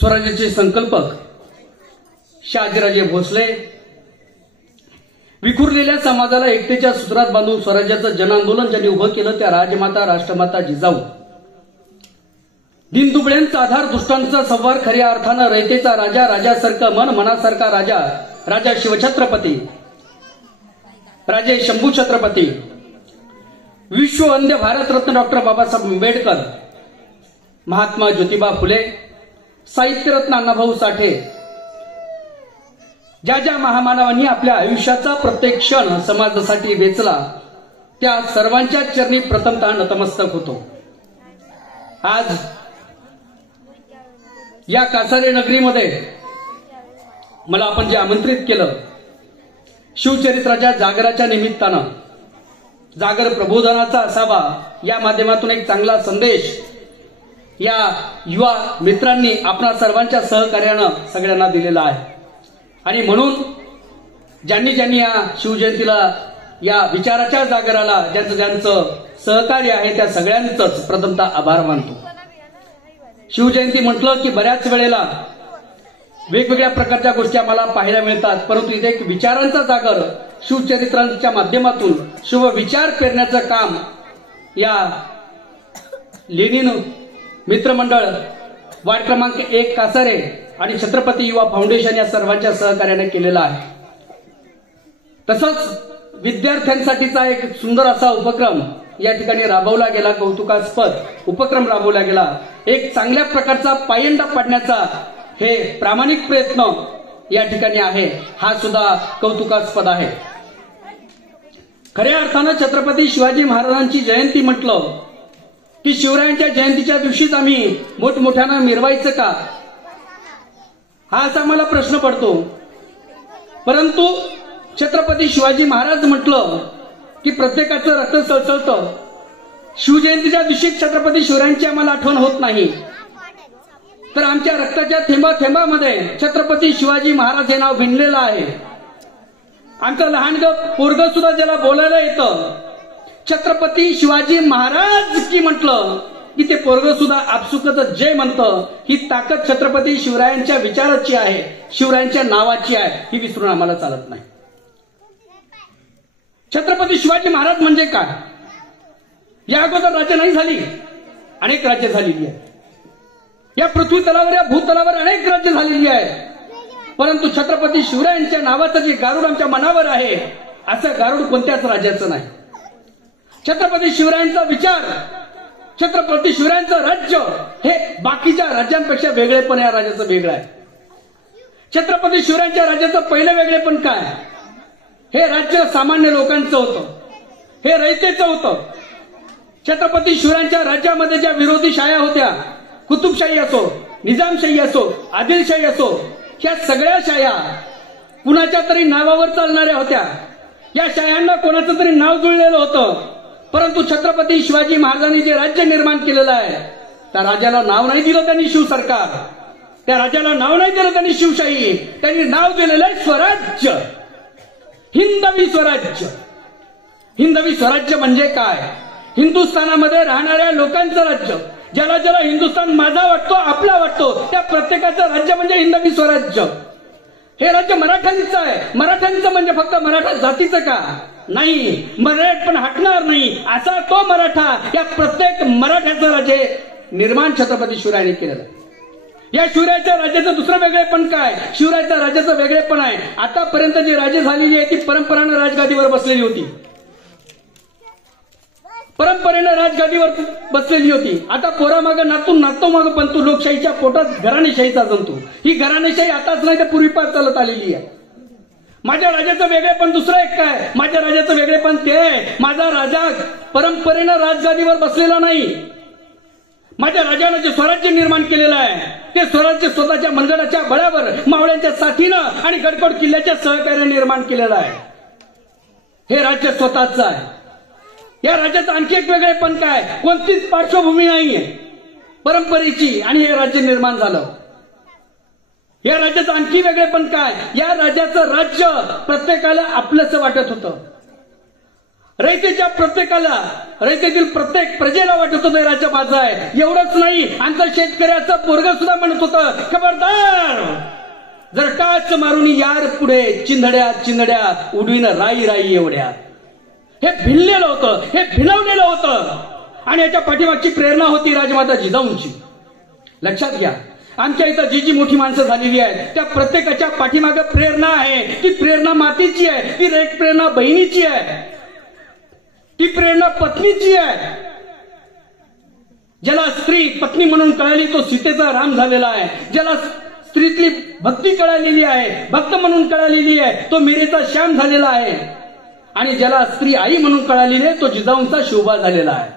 स्वराज्याचे संकल्पक शहाजीराजे भोसले विखुरलेल्या समाजाला एकतेच्या सूत्रात बांधून स्वराज्याचं जनआंदोलन ज्यांनी उभं केलं त्या राजमाता राष्ट्रमाता जिजाऊ दीनदुबळ्यांचा आधार दुष्टांचा संवार खऱ्या अर्थानं रयतेचा राजा राजासारखं मन मनासारखा राजा राजा शिवछत्रपती राजे शंभू छत्रपती विश्ववंद्य भारतरत्न डॉक्टर बाबासाहेब आंबेडकर महात्मा ज्योतिबा फुले साहित्यरत्न अण्णाभाऊ साठे ज्या ज्या महामानवांनी आपल्या आयुष्याचा प्रत्येक क्षण समाजासाठी वेचला त्या सर्वांच्या चरणी प्रथमतः नतमस्तक होतो। आज या कासारे नगरीमध्ये मला आपण जे आमंत्रित केलं शिवचरित्राच्या जागराच्या निमित्तानं जागर प्रबोधनाचा असावा या माध्यमातून एक चांगला संदेश या युवा मित्रांनी आपणा सर्वांच्या सहकार्यानं सगळ्यांना दिलेला आहे आणि म्हणून ज्यांनी ज्यांनी या शिवजयंतीला या विचाराच्या जागराला ज्यांचं ज्यांचं सहकार्य आहे त्या सगळ्यांचंच प्रथमतः आभार मानतो। शिवजयंती म्हटलं की बऱ्याच वेळेला वेगवेगळ्या प्रकारच्या गोष्टी आम्हाला पाहायला मिळतात, परंतु इथे एक विचारांचा जागर शिवचरित्रांच्या माध्यमातून शुभ विचार पेरण्याचं काम या लेनिन मित्रमंडळ वार्ड क्रमांक 1 कासारे आणि छत्रपती युवा फाउंडेशन या सर्वांच्या सहकार्याने केलेला आहे। तसंच विद्यार्थ्यांसाठीचा एक सुंदर असा उपक्रम या ठिकाणी राबवला गेला, कौतुकास्पद उपक्रम राबवला गेला। एक चांगल्या प्रकारचा पायंडा पाडण्याचा हे प्रामाणिक प्रयत्न या ठिकाणी आहे, हा सुद्धा कौतुकास्पद आहे। खऱ्या अर्थानं छत्रपती शिवाजी महाराजांची जयंती म्हटलं की शिवरायांच्या जयंतीच्या दिवशीच आम्ही मोठमोठ्यानं मिरवायचं का, हा असा मला प्रश्न पडतो। परंतु छत्रपती शिवाजी महाराज म्हटलं की प्रत्येकाचं रक्त सळसळतं। शिवजयंतीच्या दिवशी छत्रपती शिवरायांची आम्हाला आठवण होत नाही, तर आमच्या रक्ताच्या थेंबा थेंबामध्ये छत्रपती शिवाजी महाराज हे नाव भिनलेलं आहे। आमचं लहान पोरग सुद्धा ज्याला बोलायला येतं छत्रपती शिवाजी महाराज की म्हटलं की ते पोरग सुद्धा आपसुकच जय म्हणतं। ही ताकद छत्रपती शिवरायांच्या विचाराची आहे, शिवरायांच्या नावाची आहे, ही विसरून आम्हाला चालत नाही। छत्रपती शिवाजी महाराज म्हणजे काय, या अगोदर राज्य नाही झाली, अनेक राज्य झालेली आहे। या पृथ्वी तलावर या भूतलावर अनेक राज्य झालेली आहे, परंतु छत्रपती शिवरायांच्या नावाचं जे गारुड आमच्या मनावर आहे असं गारुड कोणत्याच राज्याचं नाही। छत्रपती शिवरायांचा विचार, छत्रपती शिवरायांचं राज्य हे बाकीच्या राज्यांपेक्षा वेगळेपण या राज्याचं वेगळं आहे। छत्रपती शिवरायांच्या राज्याचं पहिलं वेगळेपण काय, हे राज्य सामान्य लोकांचं होतं, हे रयतेचं होतं। छत्रपती शिवरायांच्या राज्यामध्ये ज्या विरोधी शाया होत्या, कुतुबशाही असो, निजामशाही असो, आदिलशाही असो, ह्या सगळ्या शाया कुणाच्या तरी नावावर चालणाऱ्या होत्या। या शायांना कोणाचं तरी नाव जुळलेलं होतं, परंतु छत्रपती शिवाजी महाराजांनी जे राज्य निर्माण केलेलं आहे त्या राज्याला नाव नाही दिलं त्यांनी शिवसरकार, त्या राज्याला नाव नाही दिलं त्यांनी शिवशाही, त्यांनी नाव दिलेलं आहे स्वराज्य, हिंदवी स्वराज्य। हिंदवी स्वराज्य म्हणजे काय, हिंदुस्थानामध्ये राहणाऱ्या लोकांचं राज्य, ज्याला ज्याला हिंदुस्थान माझा वाटतो, आपला वाटतो, त्या प्रत्येकाचं राज्य म्हणजे हिंदवी स्वराज्य। हे राज्य मराठ्यांचं आहे। मराठ्यांचं म्हणजे फक्त मराठा जातीचं का, नाही, मराठपण हटणार नाही असा तो मराठा, या प्रत्येक मराठ्याचं राज्य निर्माण छत्रपती शिवरायांनी केलेलं आहे। या शिवरायांच्या राज्याचं दुसरं वेगळेपण काय, शिवरायांच्या राज्याचं वेगळेपण आहे आतापर्यंत जी राज्य झालेली आहे ती परंपरेनं राजगादीवर बसलेली होती, परंपरेनं राजगादीवर बसलेली होती। आता पोरामागं नातून नातो मागं पण तू लोकशाहीच्या पोटात घराणेशाहीचा जंतू, ही घराणेशाही आताच नाही तर पूर्वीपार चालत आलेली आहे। माझ्या राजाचं वेगळेपण दुसरं एक काय, माझ्या राजाचं वेगळेपण ते आहे, माझा राजा परंपरेनं राजगादीवर बसलेला नाही। माझ्या राजानं जे स्वराज्य निर्माण केलेलं आहे ते स्वराज्य स्वतःच्या मनगडाच्या बळावर, मावळ्यांच्या साथीनं आणि गडकोट किल्ल्याच्या सहकार्याने निर्माण केलेलं आहे। हे राज्य स्वतःचं आहे। या राज्याचं आणखी एक वेगळेपण काय, कोणतीच पार्श्वभूमी नाहीये परंपरेची आणि हे राज्य निर्माण झालं। या राज्याचं आणखी वेगळेपण काय, या राज्याचं राज्य प्रत्येकाला आपलंच वाटत होतं। रयतेच्या प्रत्येकाला, रयतेतील प्रत्येक प्रजेला वाटत होतं राज्य माझं आहे. एवढंच नाही, आमचं शेतकऱ्याचं पोरग सुद्धा म्हणत होतं, खबरदार जर टाच मारून यार पुढे चिंधड्या चिंधड्या उडवीन राई राई एवढ्या. हे भिनलेलं होतं, हे भिनवलेलं होतं. आणि याच्या पाठीमागची प्रेरणा होती राजमाता जिजाऊंची. लक्षात घ्या, आमच्या इथं जी जी मोठी माणसं झालेली आहेत त्या प्रत्येकाच्या पाठीमागे प्रेरणा आहे. ती प्रेरणा मातीची आहे, ती एक प्रेरणा बहिणीची आहे, ती प्रेरणा पत्नीची आहे. ज्याला स्त्री पत्नी म्हणून कळाली तो सीतेचा राम झालेला आहे. ज्याला स्त्रीतली भक्ती कळालेली आहे, भक्त म्हणून कळालेली आहे, तो मीरेचा श्याम झालेला आहे. आणि ज्याला स्त्री आई म्हणून कळालेली आहे तो जिजाऊंचा शोभा झालेला आहे.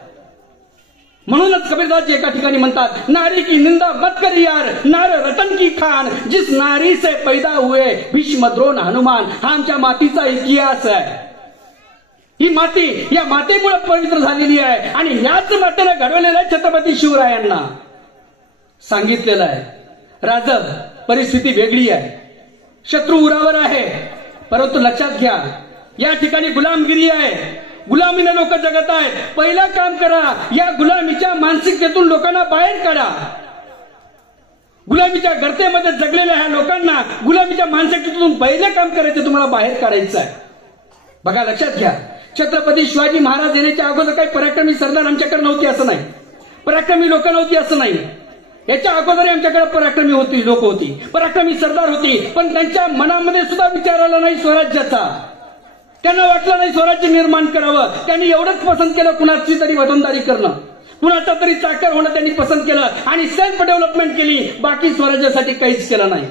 म्हणूनच कबीरदासजी एका ठिकाणी म्हणतात, नारी की निंदा मत कर यार, नार रतन की खान, जिस नारी से पैदा हुए भीष्म द्रोण हनुमान. हा आमच्या मातीचा इतिहास आहे. ही माती या मातेमुळे पवित्र झालेली आहे. आणि ह्याच मातेने घडवलेलं आहे छत्रपती शिवरायांना. सांगितलेलं आहे, राजब परिस्थिती वेगळी आहे, शत्रू उरावर आहे, परंतु लक्षात घ्या या ठिकाणी गुलामगिरी आहे, गुलामीने लोक जगत आहेत. पहिलं काम करा, या गुलामीच्या मानसिकतेतून लोकांना बाहेर काढा. गुलामीच्या गर्तेमध्ये जगलेल्या ह्या लोकांना गुलामीच्या मानसिकतेतून पहिलं काम करायचं, तुम्हाला बाहेर काढायचं आहे. बघा लक्षात घ्या, छत्रपती शिवाजी महाराज येण्याच्या अगोदर काही पराक्रमी सरदार आमच्याकडे नव्हती असं नाही, पराक्रमी लोक नव्हती असं नाही. याच्या अगोदर आमच्याकडे पराक्रमी होती, लोक होती, पराक्रमी सरदार होती. पण त्यांच्या मनामध्ये सुद्धा विचार आला नाही स्वराज्याचा. त्यांना वाटलं नाही स्वराज्य निर्माण करावं. त्यांनी एवढंच पसंत केलं, कुणाची तरी वतनदारी करणं, कुणाचा तरी चाकर होणं त्यांनी पसंत केलं आणि सेल्फ डेव्हलपमेंट केली. बाकी स्वराज्यासाठी काहीच केलं नाही.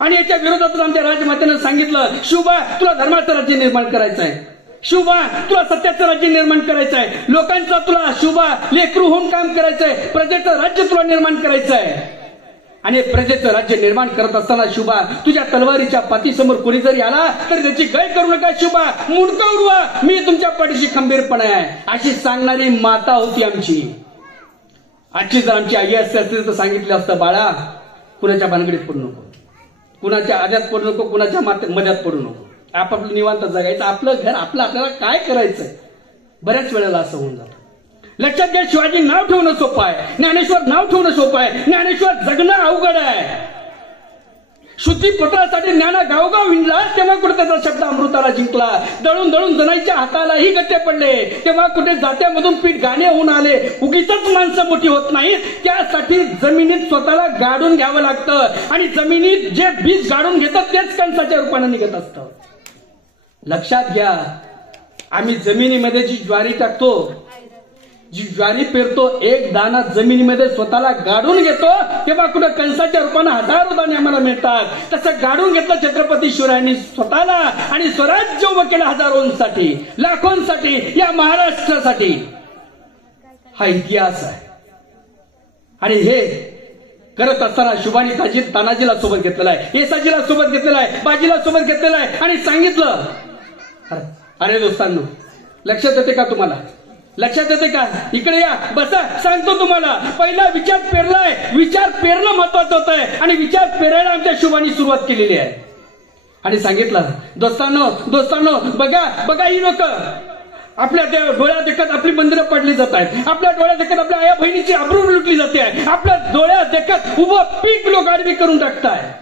आणि याच्या विरोधातून आमच्या राजमातेनं सांगितलं, शिवबा तुला धर्माचं राज्य निर्माण करायचं आहे, शिवबा तुला सत्याचं राज्य निर्माण करायचं आहे, लोकांचा तुला शिवबा लेकरू होऊन काम करायचंय, प्रजेचं राज्य तुला निर्माण करायचं आहे. आणि प्रजेचं राज्य निर्माण करत असताना शिवबा तुझ्या तलवारीच्या पाठीसमोर कोणी जरी आला तर त्याची गय करू नका शिवबा, मुंडका उडवा, मी तुमच्या पाठीशी खंबीरपणे आहे, अशी सांगणारी माता होती आमची. आजची जर आमची आई असती तर सांगितलं असतं, बाळा कुणाच्या भानगडीत पडू नको, कुणाच्या आद्यात पडू नको, कुणाच्या मध्यात पडू नको, आपापलं निवांत जगायचं, आपलं घर आपलं, आपल्याला काय करायचंय. बऱ्याच वेळेला असं होऊन जातं. लक्षात घ्या, शिवाजी नाव ठेवणं सोपं आहे, ज्ञानेश्वर नाव ठेवणं सोपं आहे, ज्ञानेश्वर जगणं अवघड आहे. शुद्धीपत्रासाठी ज्ञाना गावगाव हिंडला तेव्हा कुठे त्याचा शब्द अमृताला जिंकला. दळून दळून जनाईच्या हातालाही गट्टे पडले तेव्हा कुठे जात्यामधून पीठ गाणे होऊन आले. उगीच माणसं मोठी होत नाहीत, त्यासाठी जमिनीत स्वतःला गाडून घ्यावं लागतं. आणि जमिनीत जे बीज गाडून घेतात तेच कणसाच्या रूपाने निघत असतं. लक्षात घ्या, आम्ही जमिनीमध्ये जी ज्वारी टाकतो, जी ज्वारी पेरतो, एक दाना जमिनीमध्ये स्वतःला गाडून घेतो तेव्हा कुठं कंसाच्या रूपाने हजारो दाणे आम्हाला मिळतात. तसं गाडून घेतलं छत्रपती शिवरायांनी स्वतःला आणि स्वराज्य उभं केलं हजारोंसाठी, लाखोंसाठी, या महाराष्ट्रासाठी. हा इतिहास आहे. आणि हे करत असताना शुभानी तानाजीला सोबत घेतलेला आहे, येसाजीला सोबत घेतलेला आहे, बाजीला सोबत घेतलेला आहे. आणि सांगितलं, अरे दोस्तांनो लक्षात येते का तुम्हाला, लक्षात येते का, इकडे या बसा, सांगतो तुम्हाला. पहिला विचार पेरलाय, विचार पेरणं महत्वाचं होतंय आणि विचार पेरायला आमच्या शुभानी सुरुवात केलेली आहे. आणि सांगितलं, दोस्तांनो बघा बघा, ही लोक आपल्या डोळ्यात देखत आपली मंदिरं पडली जात आहेत, आपल्या डोळ्यात देखत आपल्या आया बहिणीची आबरू लुटली जाते आहे, आपल्या डोळ्यात देखत उभं पीक लोक आडवी करून टाकताय.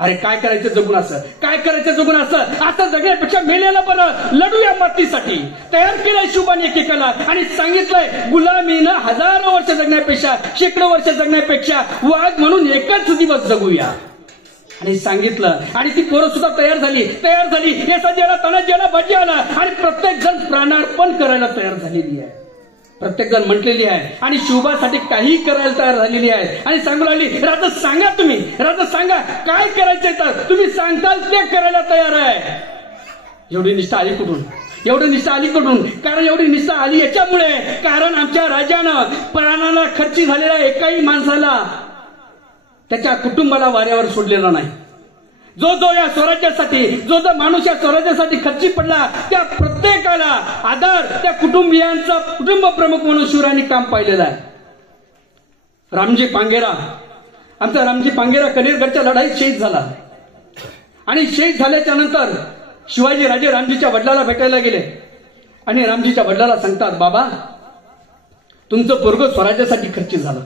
अरे काय करायचं जगून असं, काय करायचं जगून असं, आता जगण्यापेक्षा मेलेला बरं, लढूया मातीसाठी. तयार केलंय शुभाने एकेकाला आणि सांगितलंय, गुलामीनं हजारो वर्ष जगण्यापेक्षा, शेकडो वर्ष जगण्यापेक्षा वाघ म्हणून एकच दिवस जगूया. आणि सांगितलं, आणि ती पोरं सुद्धा तयार झाली. येसाजीला, तानाजीला, बाजी आला आणि प्रत्येक जण प्राणार्पण करायला तयार झालेली आहे, प्रत्येक जण म्हटलेली आहे. आणि शिवबासाठी काही करायला तयार झालेली आहे. आणि सांगू लागली, राजा सांगा, तुम्ही राजा सांगा काय करायचंय, तर तुम्ही सांगताल ते करायला तयार आहे. एवढी निष्ठा आली कुठून, एवढी निष्ठा आली कुठून, कारण एवढी निष्ठा आली याच्यामुळे, कारण आमच्या राजानं प्राणाला खर्ची झालेल्या एकाही माणसाला त्याच्या कुटुंबाला वाऱ्यावर सोडलेला नाही. जो या स्वराज्यासाठी, जो माणूस या स्वराज्यासाठी खर्ची पडला त्या प्रत्येकाला आधार, त्या कुटुंबियांचा कुटुंब प्रमुख म्हणून शिवरायांनी काम पाहिलेलं आहे. रामजी पांगेरा, आमचा रामजी पांगेरा कनेरगडच्या लढाईत शहीद झाला. आणि शहीद झाल्याच्या नंतर शिवाजी राजे रामजीच्या वडिलाला भेटायला गेले आणि रामजीच्या वडिलाला सांगतात, बाबा तुमचं पोरगं स्वराज्यासाठी खर्ची झालं.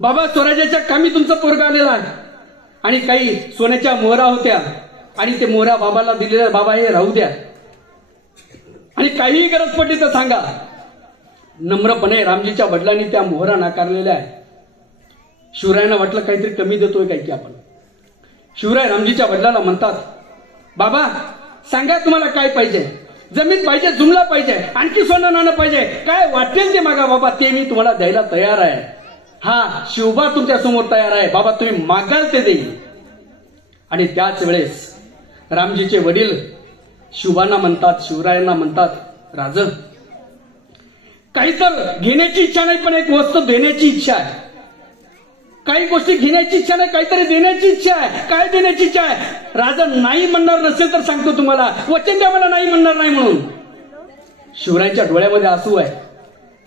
बाबा स्वराज्याच्या कामी तुमचं पोरगं आलेलं आहे. आणि काही सोन्याच्या मोहरा होत्या आणि ते मोहरा बाबाला दिलेल्या, बाबा हे राहू द्या आणि काहीही गरज पडली तर सांगा. नम्रपणे रामजीच्या वडिलांनी त्या मोहरा नाकारलेल्या आहे. शिवरायांना वाटलं काहीतरी कमी देतोय काय की आपण. शिवराय रामजीच्या वडिलाला म्हणतात, बाबा सांगा तुम्हाला काय पाहिजे. जमीन पाहिजे, जुमला पाहिजे, आणखी सोनं नाणं पाहिजे, काय वाटेल ते मागा बाबा, ते मी तुम्हाला द्यायला तयार आहे. हा शिवबा तुमच्या समोर तयार आहे बाबा, तुम्ही मागाल ते देईल. आणि त्याच वेळेस रामजीचे वडील शिवबांना म्हणतात, शिवरायांना म्हणतात, राज काही तर घेण्याची इच्छा नाही पण एक वस्तू देण्याची इच्छा आहे. काही गोष्टी घेण्याची इच्छा नाही, काहीतरी देण्याची इच्छा आहे. काय देण्याची इच्छा आहे? राजा नाही म्हणणार नसेल तर सांगतो तुम्हाला, वचन द्या मला नाही म्हणणार नाही म्हणून. शिवरायांच्या डोळ्यामध्ये आसू आहे,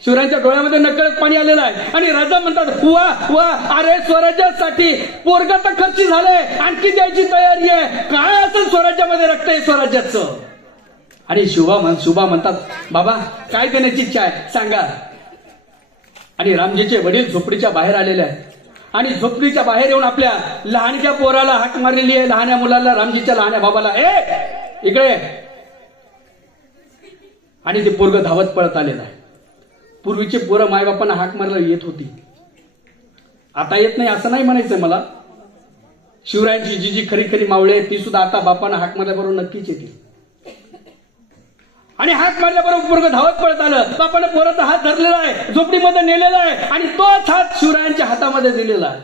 शिवरायांच्या डोळ्यामध्ये नकळत पाणी आलेलं आहे. आणि राजा म्हणतात, वा वा, अरे स्वराज्यासाठी पोरगा तर खर्ची झालाय, आणखी द्यायची तयारी आहे. काय असं स्वराज्यामध्ये रक्त आहे स्वराज्याचं. आणि शिवबा म्हणतात, बाबा काय देण्याची इच्छा आहे सांगा. आणि रामजीचे वडील झोपडीच्या बाहेर आलेले आहेत आणि झोपडीच्या बाहेर येऊन आपल्या लहानच्या पोराला हाक मारलेली आहे, लहान्या मुलाला, रामजीच्या लहान्या बाबाला, ए इकडे. आणि ते पोरग धावत पळत आलेलं आहे. पूर्वीचे पोरं मायबापांना हाक मारायला येत होती, आता येत नाही असं नाही म्हणायचंय मला. शिवरायांची जी जी खरी खरी मावळे आहेत ती सुद्धा आता बापांना हाक मारल्याबरोबर नक्कीच येतील. आणि हात मारल्याबरोबर पोरग धावत पळत आलं. बापाने पोराचा हात धरलेला आहे, झोपडीमध्ये नेलेला आहे आणि तोच हात शिवरायांच्या हातामध्ये दिलेला आहे.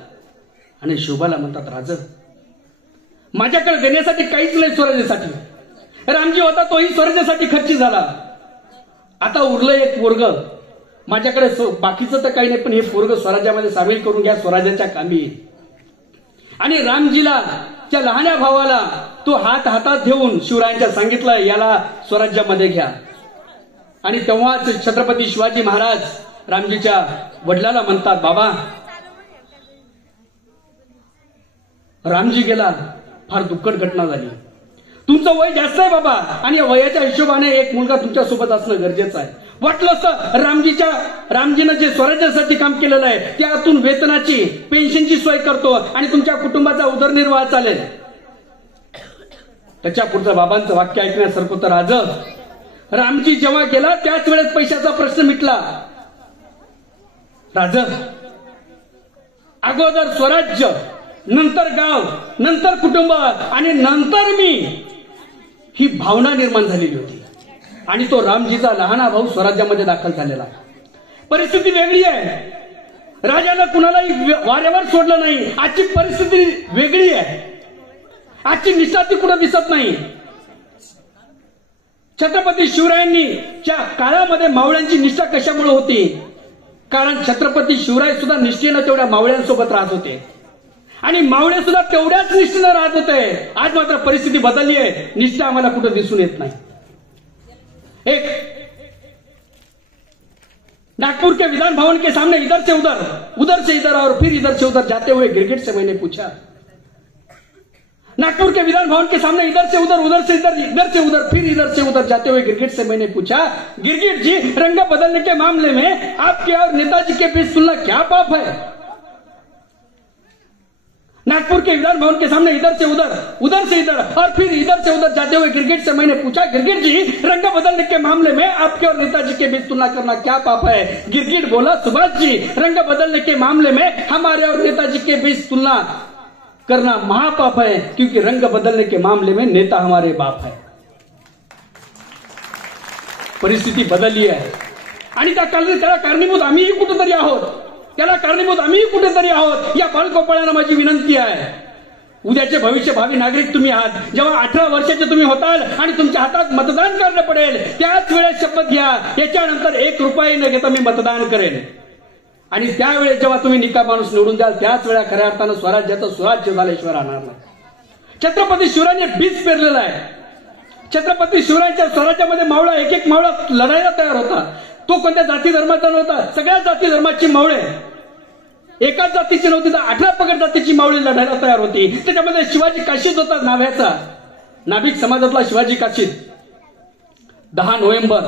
आणि शिवबाला म्हणतात, राज माझ्याकडे देण्यासाठी काहीच नाही स्वराज्यासाठी. रामजी होता तोही स्वराज्यासाठी खर्ची झाला. आता उरलं एक पोरग, माझ्याकडे बाकीचं तर काही नाही पण हे पोरग स्वराज्यामध्ये सामील करून घ्या, स्वराज्याच्या कामी. आणि रामजीला त्या लहान्या भावाला तो हात हातात घेऊन शिवरायांच्या सांगितलं, याला स्वराज्यामध्ये घ्या. आणि तेव्हाच छत्रपती शिवाजी महाराज रामजीच्या वडिलाला म्हणतात, बाबा रामजी गेला, फार दुःखद घटना झाली. तुमचं वय जास्त आहे बाबा आणि या वयाच्या हिशोबाने एक मुलगा तुमच्या सोबत असणं गरजेचं आहे. वाटलं असतं रामजीनं जे स्वराज्यासाठी काम केलेलं आहे त्यातून वेतनाची, पेन्शनची सोय करतो आणि तुमच्या कुटुंबाचा उदरनिर्वाह चालेल. त्याच्या पुढचं बाबांचं वाक्य ऐकण्यासारखं तर राज रामजी जेव्हा गेला त्याच वेळेस पैशाचा प्रश्न मिटला. राज अगोदर स्वराज्य, नंतर गाव, नंतर कुटुंब आणि नंतर मी, ही भावना निर्माण झालेली होती. आणि तो रामजीचा लहाना भाऊ स्वराज्यामध्ये दाखल झालेला. परिस्थिती वेगळी आहे. राजाला कुणालाही वाऱ्यावर सोडलं नाही. आजची परिस्थिती वेगळी आहे. आजची निष्ठा ती कुठं दिसत नाही. छत्रपती शिवरायांनी च्या काळामध्ये मावळ्यांची निष्ठा कशामुळे होती? कारण छत्रपती शिवराय सुद्धा निष्ठेनं तेवढ्या मावळ्यांसोबत राहत होते आणि मावळे सुद्धा तेवढ्याच निष्ठेनं राहत होते. आज मात्र परिस्थिती बदलली आहे, निष्ठा आम्हाला कुठं दिसून येत नाही. एक नागपुर के विधान भवन के सामने इधर से उधर और फिर इधर से उधर जाते हुए गिरगिट से मैंने पूछा, नागपुर के विधान भवन के सामने इधर से उधर फिर इधर से उधर जाते हुए गिरगिट से मैंने पूछा, गिरगिट जी रंग बदलने के मामले में आपके और नेताजी के बीच तुलना क्या पाप है? नागपुर के विधान भवन के सामने इधर से इधर और फिर इधर से उधर जाते हुए गिरगिट से मैंने पूछा, गिरगिट जी रंग बदलने के मामले में आपके और नेताजी के बीच तुलना करना क्या पाप है? गिरगिट बोला, सुभाष जी रंग बदलने के मामले में हमारे और नेताजी के बीच तुलना करना महापाप है, क्योंकि रंग बदलने के मामले में नेता हमारे बाप है. परिस्थिती बदलली आहे आणि त्याला कारणीभूत आम्हीही कुठेतरी आहोत. या बाळगोपाळांना माझी विनंती आहे, उद्याचे भविष्य भावी नागरिक तुम्ही आहात. जेव्हा 18 वर्षाचे तुम्ही होताल आणि तुमच्या हातात मतदान करणं पडेल त्याच वेळेस शपथ घ्या, याच्यानंतर 1 रुपया न घेता मी मतदान करेन. आणि त्यावेळेस जेव्हा तुम्ही निका माणूस निवडून द्याल त्याच वेळा खऱ्या अर्थानं स्वराज्याचं स्वराज्य झाल्याशिवाय राहणार नाही. छत्रपती शिवरायांनी बीज पेरलेलं आहे. छत्रपती शिवरायांच्या स्वराज्यामध्ये मावळा, एक मावळा लढायला तयार होता. तो कोणत्या जाती धर्माचा नव्हता, सगळ्या जाती धर्माची मावळे, एकाच जातीची नव्हती तर 18 पगड जातीची मावळी लढायला तयार होती. त्याच्यामध्ये शिवाजी काशीद होता नाव्याचा, नाभिक समाजातला शिवाजी काशीद. 10 नोव्हेंबर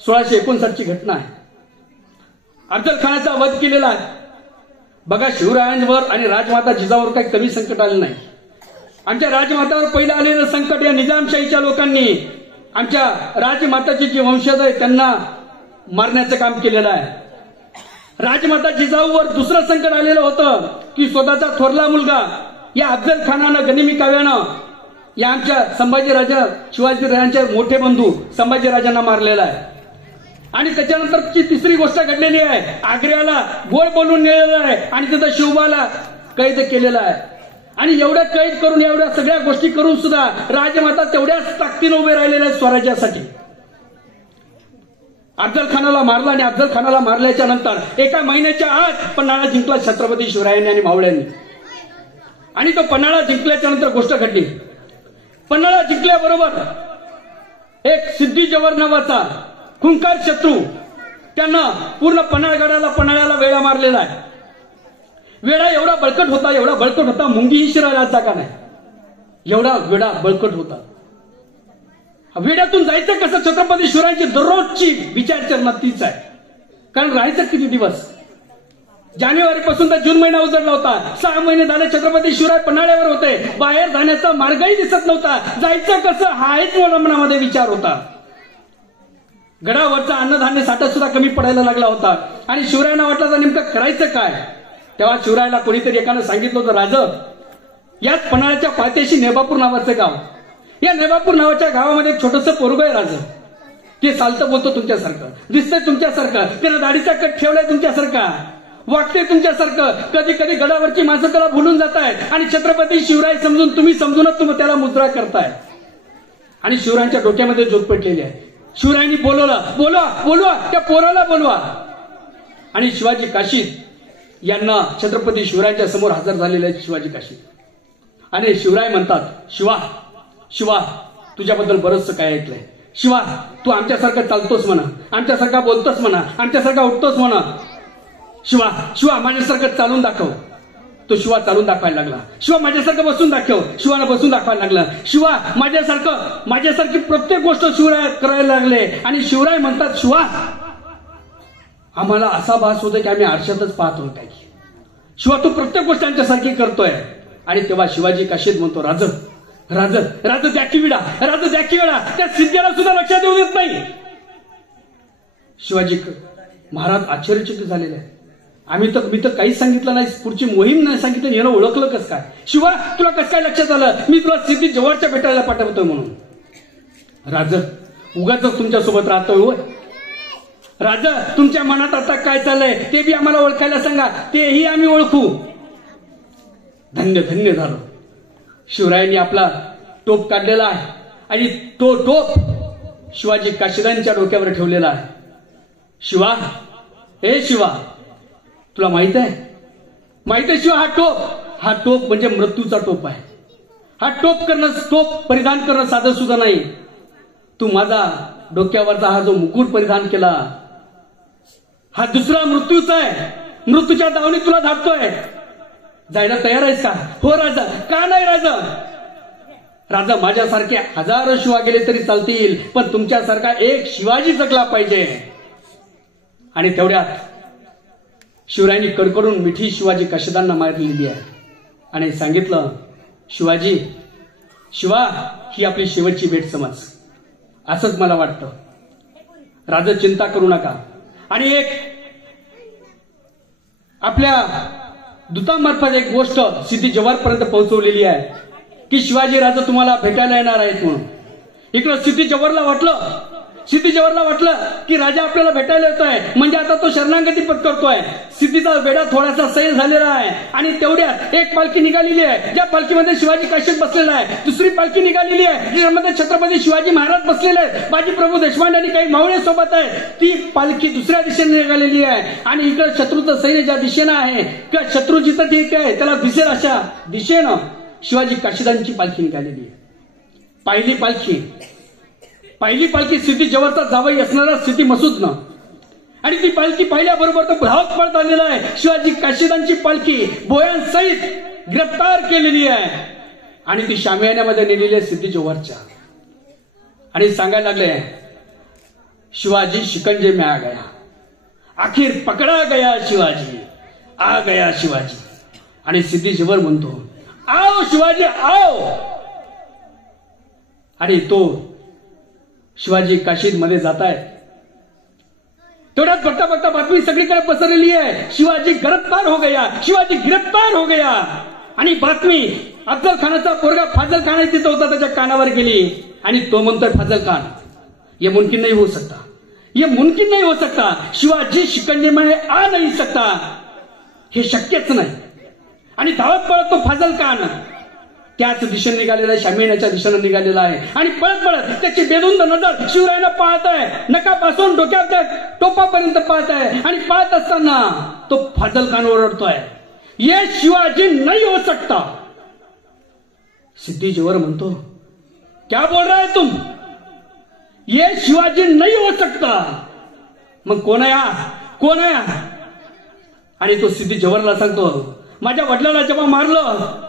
1659 घटना आहे. अफजल खानाचा वध केलेला आहे. बघा, शिवरायांवर आणि राजमाता जिजाऊवर काही कमी संकट आलं नाही. आमच्या राजमातावर पहिलं आलेलं संकट या निजामशाहीच्या लोकांनी आमच्या राजमाताचे जे वंशज आहे त्यांना मारण्याचं काम केलेलं आहे. राजमाता जिजाऊवर दुसरं संकट आलेलं होतं की स्वतःचा थोरला मुलगा या अफजल खानानं गनिमी काव्यानं या आमच्या संभाजीराजा शिवाजीराजांचे मोठे बंधू संभाजीराजांना मारलेला आहे. आणि त्याच्यानंतरची तिसरी गोष्ट घडलेली आहे. आग्र्याला गोळ बोलून नेलेला आहे आणि तिथं शिवबाला कैद केलेला आहे. आणि एवढं कैद करून एवढ्या सगळ्या गोष्टी करून सुद्धा राजमाता तेवढ्याच ताकदीने उभे राहिलेल्या आहेत स्वराज्यासाठी. अफजल खानाला मारला आणि अफजल खानाला मारल्याच्या नंतर 1 महिन्याच्या आत पन्हाळा जिंकला छत्रपती शिवरायांनी आणि मावळ्यांनी. आणि तो पन्हाळा जिंकल्याच्या नंतर गोष्ट घडली. पन्हाळा जिंकल्याबरोबर एक सिद्धी जव्हर नावाचा खुंखार शत्रू त्यानं पूर्ण पन्हाळ्याला वेढा मारलेला आहे. वेढा एवढा बळकट होता मुंगीही शिरायला जागा नाही, एवढा वेढा बळकट होता. वेड्यातून जायचं कसं? छत्रपती शिवरायांची दररोजची विचारचरणा तीच आहे. कारण राहायचं किती दिवस? जानेवारीपासून तर जून महिना उजडला होता. 6 महिने झाले छत्रपती शिवराय पन्हाळ्यावर होते. बाहेर जाण्याचा मार्गही दिसत नव्हता. जायचं कसं हाच मनामध्ये विचार होता. गडावरचा अन्नधान्य साठा सुद्धा कमी पडायला लागला होता. आणि शिवरायांना वाटलं तर नेमकं करायचं काय? तेव्हा शिवरायाला कोणीतरी एकानं सांगितलं होतं, राज, याच पन्हाळ्याच्या पायथ्याशी नेबापूर नावाचं गाव, या नेबापूर नावाच्या गावामध्ये एक छोटंसं पोरगं आहे राज. ते चालतं बोलतो तुमच्यासारखं, दिसतंय तुमच्यासारखं, त्यानं दाढीचा कट ठेवलाय तुमच्यासारखा, वागते तुमच्यासारखं. कधी कधी गडावरची माणसं त्याला भुलून जात आहेत आणि छत्रपती शिवराय समजून तुम्ही त्याला मुद्रा करताय. आणि शिवरायांच्या डोक्यामध्ये जोत पेटलेली आहे. शिवरायांनी बोलवा त्या पोराला बोलवा. आणि शिवाजी काशीद यांना छत्रपती शिवरायांच्या समोर हजर झालेले आहेत शिवाजी काशीद. आणि शिवराय म्हणतात, शिवा तुझ्याबद्दल बरंचसं काय ऐकलंय. शिवा, तू आमच्यासारखं चालतोस म्हणा, आमच्यासारखा बोलतोस म्हणा, आमच्यासारखा उठतोस म्हणा. शिवा माझ्यासारखं चालून दाखव. तो शिवा चालून दाखवायला लागला. शिवा माझ्यासारखं बसून दाखव. शिवाला बसून दाखवायला लागला. शिवा माझ्यासारखी प्रत्येक गोष्ट शिवराय करायला लागले. आणि शिवराय म्हणतात, शिवा आम्हाला असा भास होतो की आम्ही आरशातच पाहतोय काय. शिवा तू प्रत्येक गोष्ट आमच्यासारखी करतोय. आणि तेव्हा शिवाजी काशीद म्हणतो, राज द्या की विडा, त्या सिद्धीला सुद्धा लक्षात येऊ देत नाही. शिवाजी महाराज आश्चर्यचकित झालेले आहे. मी तर काहीच सांगितलं नाही, पुढची मोहीम नाही सांगितलं, यानं ओळखलं कसं काय? शिवा तुला कसं काय लक्षात आलं? मी तुला सिद्धी जवळच्या भेटायला पाठवतोय म्हणून. राज उगाच तुमच्यासोबत राहतोय होय. राज तुमच्या मनात आता काय चाललंय ते बी आम्हाला ओळखायला सांगा, तेही आम्ही ओळखू. धन्य झालो. शिवरायांनी आपला टोप काढलेला आहे आणि तो टोप शिवाजी काशीदांच्या डोक्यावर ठेवलेला आहे. शिवा तुला माहित आहे शिवा, हा टोप म्हणजे मृत्यूचा टोप आहे. हा टोप परिधान करणं साधं सुद्धा नाही. तू माझा डोक्यावरचा हा जो मुकुट परिधान केला, हा दुसरा मृत्यूचा आहे. मृत्यूच्या दावणीत तुला धाडतोय. जायला तयार आहेस का? हो राजा. का नाही राजा, माझ्यासारखे हजारो शिवा गेले तरी चालतील, पण तुमच्यासारखा एक शिवाजी जगला पाहिजे. आणि तेवढ्यात शिवरायांनी कडकडून मिठी शिवाजी काशीदांना मारलेली आहे आणि सांगितलं, शिवा ही आपली शेवटची भेट समज, असंच मला वाटतं. राजा चिंता करू नका. आणि एक आपल्या दूतामार्फत एक गोष्ट सिद्धी जव्हारपर्यंत पोहोचवलेली आहे की शिवाजी राजा तुम्हाला भेटायला येणार आहेत म्हणून. इकडं सिद्धी जव्हारला वाटलं की राजा आपल्याला भेटायला येतोय, म्हणजे आता तो शरणागती पत्करतोय. सिद्धीचा वेढा थोडासा सैल झालेला आहे. आणि तेवढ्यात एक पालखी निघालेली आहे, ज्या पालखीमध्ये शिवाजी काशीद बसलेला आहे. दुसरी पालखी निघालेली आहे, ज्यामध्ये छत्रपती शिवाजी महाराज बसलेले आहेत. बाजी प्रभू देशपांडे आणि काही मावळे सोबत आहे. ती पालखी दुसऱ्या दिशेने निघालेली आहे. आणि इकडे शत्रूचं सैन्य ज्या दिशेनं आहे किंवा शत्रू जिथं ठीक आहे त्याला दिसेल अशा दिशेनं शिवाजी काशीदांची पालखी निघालेली आहे. पहिली पालखी सिद्धी जव्हारचा जावई असणारा सिद्धी मसूदनं. आणि ती पालखी पाहिल्याबरोबर तो धावत पळत आलेला आहे. शिवाजी काशीदांची पालखी भोयांसहित गिरफ्तार केलेली आहे आणि ती शामियान्यामध्ये नेलेली आहे सिद्धी जव्हारच्या. आणि सांगायला लागले, शिवाजी शिकंजे में आ गया, आखिर पकडा गया शिवाजी, आ गया शिवाजी. आणि सिद्धीश्वर म्हणतो, आओ शिवाजी आओ. आणि तो शिवाजी काशीद मध्ये जात आहे. तेवढ्यात बघता बघता बातमी सगळीकडे पसरलेली आहे, शिवाजी गिरफ्तार हो गया, शिवाजी गिरफ्तार हो गया. आणि बातमी अफजल खानाचा पोरगा फाजल खान तिथं होता, त्याच्या कानावर गेली. आणि तो म्हणतोय, फाजल खान ये मुमकिन नहीं हो सकता, ये मुमकिन नहीं हो सकता, शिवाजी शिकंजे में आ नहीं सकता, हे शक्यच नाही. आणि धावत पळत तो फाजल खान त्याच दिशेने निघालेला आहे, शामियानाच्या दिशेने निघालेला आहे. आणि पळत पळत त्याची बेधुंद नजर शिवरायांना पाहत आहे, नकापासून डोक्याच्या टोपापर्यंत पाहत आहे. आणि पाहत असताना तो फाजल खान ओरडतोय, ये शिवाजी नहीं हो सकता. सिद्धीश्वर म्हणतो, क्या बोल रहा है तुम, ये शिवाजी नहीं हो सकता. मग कोण आहे, कोण आहे. आणि तो सिद्धीश्वरला सांगतो, माझ्या वडिलांना जेव्हा मारलं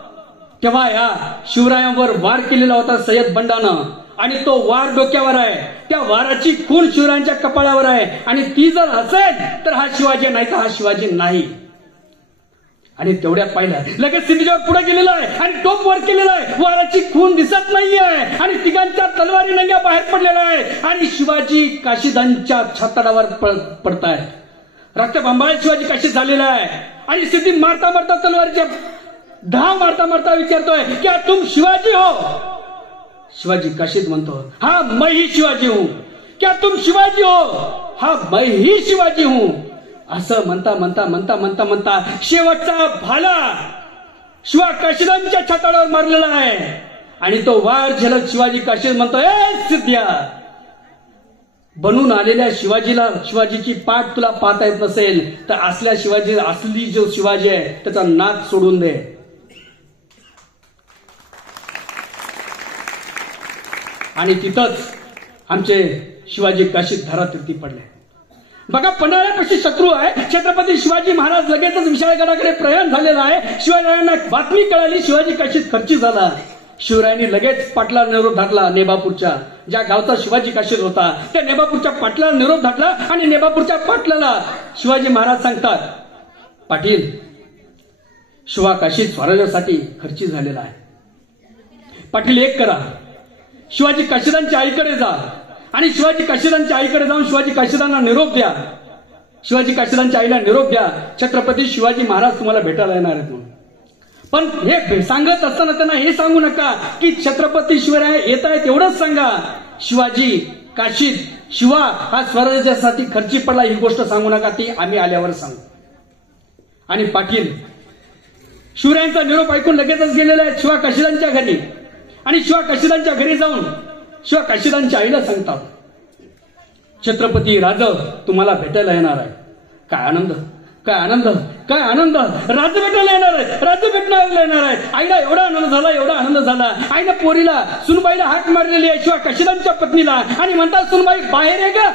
तेव्हा या शिवरायांवर वार केलेला होता सय्यद बंडानं. आणि तो वार डोक्यावर आहे, त्या वाराची खून शिवरायांच्या कपाळावर आहे. आणि ती जर असेल तर हा शिवाजी, नाही तर हा शिवाजी नाही. आणि तेवढ्यात पाहिलं लगेच सिद्धीश्वर पुढे गेलेला आहे आणि टोप वर केलेला आहे, वाराची खून दिसत नाहीये. आणि तिघांच्या तलवारी नंग्या बाहेर पडलेल्या आहे. आणि शिवाजी काशीदांच्या छाताडावर पडताय. रक्तबंबाळ शिवाजी काशीद झालेला आहे. आणि सिद्धी मारता मारता तलवारीच्या धाव मारता मारता विचारतोय, क्या तुम शिवाजी हो. शिवाजी काशीद म्हणतो, हा मैं ही शिवाजी हूं. क्या तुम शिवाजी हो, हा मैं ही शिवाजी हूं. असं म्हणता म्हणता म्हणता म्हणता म्हणता शेवटचा भाला शिवा काशीदांच्या छाताडावर मारलेला आहे. आणि तो वार झेलत शिवाजी काशीद म्हणतो, ए सिद्ध्या, बनून आलेल्या शिवाजीला, शिवाजीची पाठ तुला पाहता येत नसेल तर असल्या शिवाजी, असली जो शिवाजी आहे त्याचा नाक सोडून दे. आणि तिथंच आमचे शिवाजी काशीद धारातीर्थी पडले. बघा, पन्हाळ्यापाशी शत्रू आहे. छत्रपती शिवाजी महाराज लगेचच विशाळगडाकडे प्रयाण झालेला आहे. शिवरायांना बातमी कळाली, शिवाजी काशीद खर्ची झाला. शिवरायांनी लगेच पाटलाला निरोप धाडला. नेबापूरच्या ज्या गावचा शिवाजी काशीद होता त्या नेबापूरच्या पाटलाला निरोप धाडला. आणि नेबापूरच्या पाटलाला शिवाजी महाराज सांगतात, पाटील, शिवा काशीद स्वराज्यासाठी खर्ची झालेला आहे. पाटील, एक करा, शिवाजी काशीदांच्या आईकडे जा आणि शिवाजी काशीदांच्या आईकडे जाऊन शिवाजी काशीदांना निरोप द्या. शिवाजी काशीदांच्या आईला निरोप द्या, छत्रपती शिवाजी महाराज तुम्हाला भेटायला येणार आहेत म्हणून. पण हे सांगत असताना त्यांना हे सांगू नका की छत्रपती शिवराय येत आहेत, एवढंच सांगा. शिवाजी काशीद, शिवा हा स्वराज्यासाठी खर्ची पडला ही गोष्ट सांगू नका, ती आम्ही आल्यावर सांगू. आणि पाटील शिवरायांचा निरोप ऐकून लगेचच गेलेला आहे शिवा काशीदांच्या घरी. आणि शिवा काशीदांच्या घरी जाऊन शिवा काशीदांच्या आईला सांगतात, छत्रपती राज तुम्हाला भेटायला येणार आहे. काय आनंद, काय आनंद, काय आनंद, राज्य भेटायला येणार आहे, राज्य भेटायला येणार आहे. आईला एवढा आनंद झाला, एवढा आनंद झाला. आईने पोरीला, सुनबाईला हाक मारलेली आहे शिवा काशीदांच्या पत्नीला. आणि म्हणतात, सुनबाई बाहेर आहे का.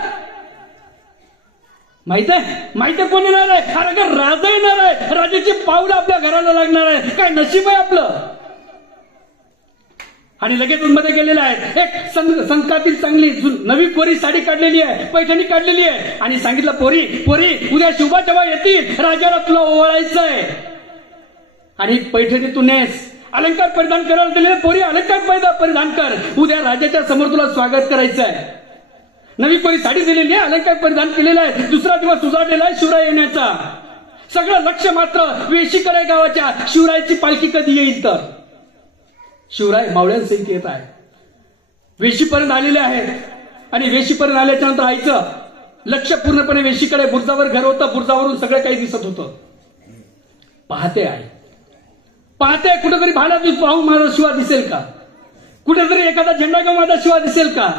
माहित आहे कोण येणार आहे. अरे का राजा येणार आहे, राजाची पावलं आपल्या घराला लागणार आहे. काय नशीब आहे आपलं. आणि लगेच मध्ये गेलेला आहे. एक संकातील चांगली नवी कोरी साडी काढलेली आहे, पैठणी काढलेली आहे. आणि सांगितलं, पोरी पोरी उद्या शिवबा जेव्हा येतील राजाला तुला ओवाळायचंय. आणि पैठणी तू नेस, अलंकार परिधान करायला दिलेले, पोरी अलंकार परिधान कर, उद्या राजाच्या समोर तुला स्वागत करायचं आहे. नवी कोरी साडी दिलेली आहे, अलंकार परिधान केलेला आहे. दुसरा दिवस उजाडलेला आहे शिवराय येण्याचा. सगळं लक्ष मात्र वेशीकडे गावाच्या शिवरायाची पालखी कधी येईल तर. शिवराय मावळ्यांसहित येत आहे, वेशीपर्यंत आलेले आहेत. आणि वेशीपर्यंत आल्याच्या नंतर आईचं लक्ष पूर्णपणे वेशीकडे. बुर्जावर घर होतं, बुर्जावरून सगळं काही दिसत होतं. पाहते आहे, पाहते कुठेतरी भाला पाहून माझा शिवा दिसेल का, कुठेतरी एखादा झेंडा घेऊन माझा शिवा दिसेल का.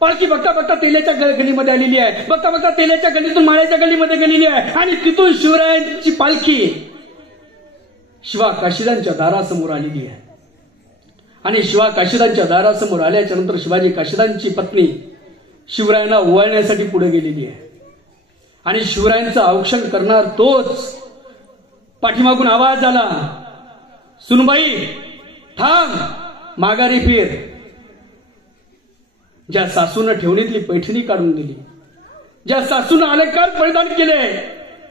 पालखी बघता बघता तेल्याच्या गलीमध्ये आलेली आहे, बघता बघता तेल्याच्या गलीतून माळ्याच्या गलीमध्ये गेलेली आहे. आणि तिथून शिवरायांची पालखी शिवा काशीदांच्या दारासमोर आलेली आहे. आणि शिवा काशीदांच्या दारासमोर आल्याच्या नंतर शिवाजी काशीदांची पत्नी शिवरायांना ओवाळण्यासाठी पुढे गेलेली आहे. आणि शिवरायांचं औक्षण करणार तोच पाठीमागून आवाज आला, सुनबाई थांब, माघारी फिर. ज्या सासूनं ठेवणीतली पैठणी काढून दिली, ज्या सासूनं अलंकार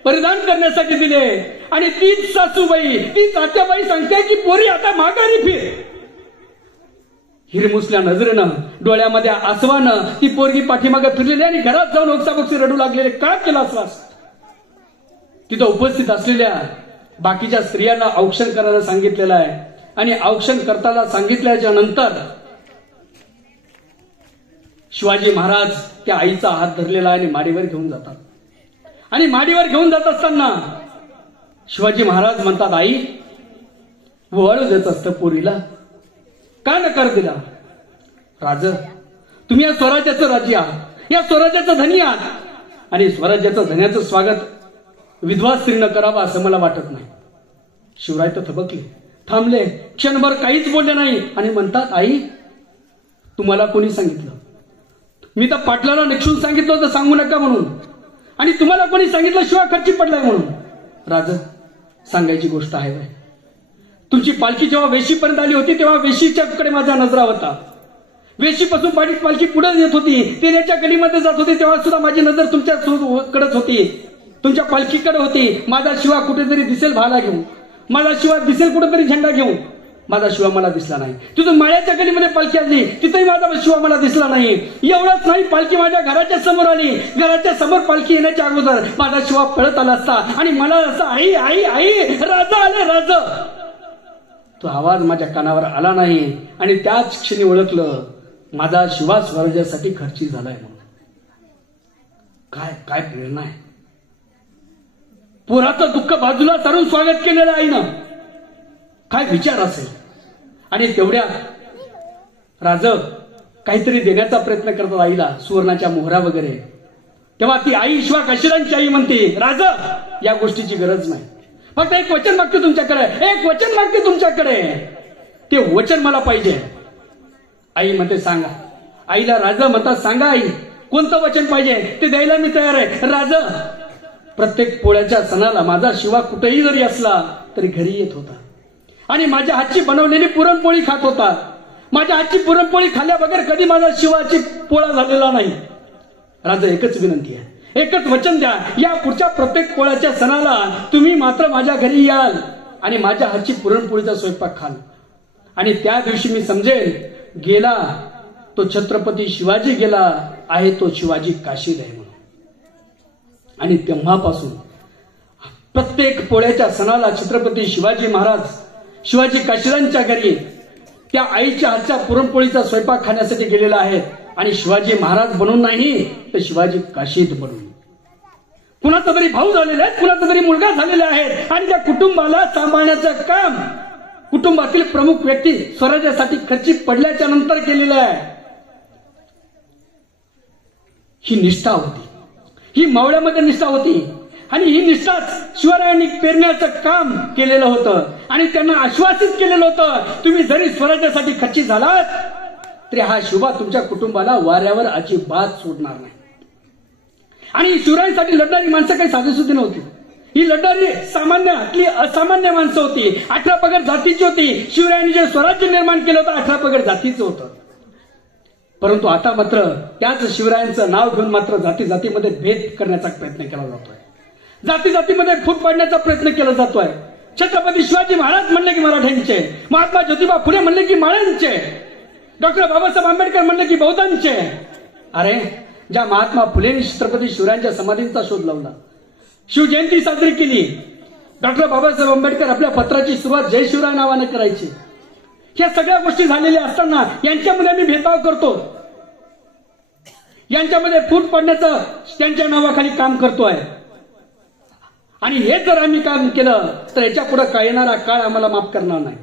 परिधान करण्यासाठी दिले, आणि तीच सासूबाई, तीच आत्याबाई सांगते की पोरी आता माघारी फिर. हिरमुसल्या नजरेनं, डोळ्यामध्ये आसवानं ती पोरगी पाठीमागे फिरलेली आणि घरात जाऊन ओक्साबोक्सी रडू लागलेले. का केला असलास? तिथं उपस्थित असलेल्या बाकीच्या स्त्रियांना औक्षण करायला सांगितलेलं आहे, आणि औक्षण करताना सांगितल्याच्या नंतर शिवाजी महाराज त्या आईचा हात धरलेला आणि माडीवर घेऊन जातात. आणि माडीवर घेऊन जात असताना शिवाजी महाराज म्हणतात, आई, वळू देत असतं पोरीला, का नकार दिला? राज, तुम्ही या स्वराज्याचं राज्य आहात, या स्वराज्याचं धनी आहात, आणि स्वराज्याचं धन्याचं स्वागत विधवा स्त्रीनं करावं असं मला वाटत नाही. शिवराय तर थबकले, थांबले, क्षणभर काहीच बोलले नाही, आणि म्हणतात, आई, तुम्हाला कोणी सांगितलं? मी तर पाटलाला निक्षून सांगितलं होतं सांगू नका म्हणून, आणि तुम्हाला कोणी सांगितलं शिवा खर्ची पडलाय म्हणून? राज, सांगायची गोष्ट आहे बाय. तुमची पालखी जेव्हा वेशीपर्यंत आली होती तेव्हा वेशीच्याकडे माझा नजरा होता. वेशीपासून पालखी पुढे येत होती, तेऱ्याच्या गलीमध्ये जात होती, तेव्हा सुद्धा माझी नजर तुमच्याकडेच होती, तुमच्या पालखीकडे होती. माझा शिवा कुठेतरी दिसेल भाला घेऊन, माझा शिवा दिसेल कुठेतरी झेंडा घेऊन, माझा शिवा मला दिसला नाही. तुझं माळ्याच्या गलीमध्ये पालखी आली, तिथेही माझा शिवा मला दिसला नाही. एवढंच नाही, पालखी माझ्या घराच्या समोर आली, घराच्या समोर पालखी येण्याच्या अगोदर माझा शिवा पळत आला असता, आणि मला असं आई आई आई राजा आले राजा, तो आवाज माझ्या कानावर आला नाही, आणि त्याच क्षणी ओळखलं माझा शिवा स्वराज्यासाठी खर्ची झालाय म्हणून. काय काय प्रेरणा आहे! पोराचं दुःख बाजूला सारून स्वागत केलेलं आईनं, काय विचार असेल. आणि तेवढ्या राज काहीतरी देण्याचा प्रयत्न करतात आईला, सुवर्णाच्या मोहरा वगैरे. तेव्हा ती आई शिवा काशीरांची आई म्हणते, राज, या गोष्टीची गरज नाही, फक्त एक वचन मागते तुमच्याकडे, एक वचन मागते तुमच्याकडे, ते वचन मला पाहिजे. आई म्हणते, सांगा. आईला राजा म्हणतात, सांगा आई, कोणतं वचन पाहिजे ते द्यायला मी तयार आहे. राजा, प्रत्येक पोळ्याच्या सणाला माझा शिवा कुठेही जरी असला तरी घरी येत होता, आणि माझ्या हातची बनवलेली पुरणपोळी खात होता. माझ्या हातची पुरणपोळी खाल्ल्या बगैर कधी माझा शिवाची पोळा झालेला नाही. राजा, एकच विनंती आहे, एकच वचन द्या, या पुढच्या प्रत्येक पोळ्याच्या सणाला तुम्ही मात्र माझ्या घरी याल आणि माझ्या हातची पुरणपोळीचा स्वयंपाक खाल, आणि त्या दिवशी मी समजेल गेला तो छत्रपती शिवाजी गेला आहे, तो शिवाजी काशीद आहे म्हणून. आणि तेव्हापासून प्रत्येक पोळ्याच्या सणाला छत्रपती शिवाजी महाराज शिवाजी काशीदांच्या घरी त्या आईच्या हातच्या पुरणपोळीचा स्वयंपाक खाण्यासाठी गेलेला आहे, आणि शिवाजी महाराज बनून नाही तर शिवाजी काशीद बनून. कुणाचा तरी भाऊ झालेला आहे, कुणाचा तरी मुलगा झालेला आहे, आणि त्या कुटुंबाला सांभाळण्याचं काम कुटुंबातील प्रमुख व्यक्ती स्वराज्यासाठी खर्ची पडल्याच्या नंतर केलेलं आहे. ही निष्ठा होती, ही मावळ्यामध्ये निष्ठा होती, आणि ही निष्ठाच शिवरायांनी पेरण्याचं काम केलेलं होतं, आणि त्यांना आश्वासित केलेलं होतं, तुम्ही जरी स्वराज्यासाठी खर्ची झालात तरी हा शिवा तुमच्या कुटुंबाला वाऱ्यावर अजिबात सोडणार नाही. आणि शिवरायांसाठी लढणारी माणसं काही साधीसुधी नव्हती. ही लढणारी सामान्यातली असामान्य माणसं होती, 18 पगड जातीची होती. शिवरायांनी जे स्वराज्य निर्माण केलं होतं 18 पगड जातीचं होतं. परंतु आता मात्र त्याच शिवरायांचं नाव घेऊन मात्र जाती जातीमध्ये भेद करण्याचा प्रयत्न केला जातोय, जाती जातीमध्ये फूट पाडण्याचा प्रयत्न केला जातोय. छत्रपती शिवाजी महाराज म्हणले की मराठ्यांचे, महात्मा ज्योतिबा फुले म्हणले की माळ्यांचे, डॉक्टर बाबासाहेब आंबेडकर म्हणले की बौद्धांचे. अरे, ज्या महात्मा फुलेंनी छत्रपती शिवरायांच्या समाधींचा शोध लावला, शिवजयंती साजरी केली, डॉक्टर बाबासाहेब आंबेडकर आपल्या पत्राची सुरुवात जय शिवराय नावाने करायची, ह्या सगळ्या गोष्टी झालेल्या असताना यांच्यामध्ये आम्ही भेदभाव करतो, यांच्यामध्ये फूट पडण्याचं त्यांच्या नावाखाली काम करतोय. आणि हे जर आम्ही काम केलं तर याच्या पुढे काय येणारा काळ आम्हाला माफ करणार नाही.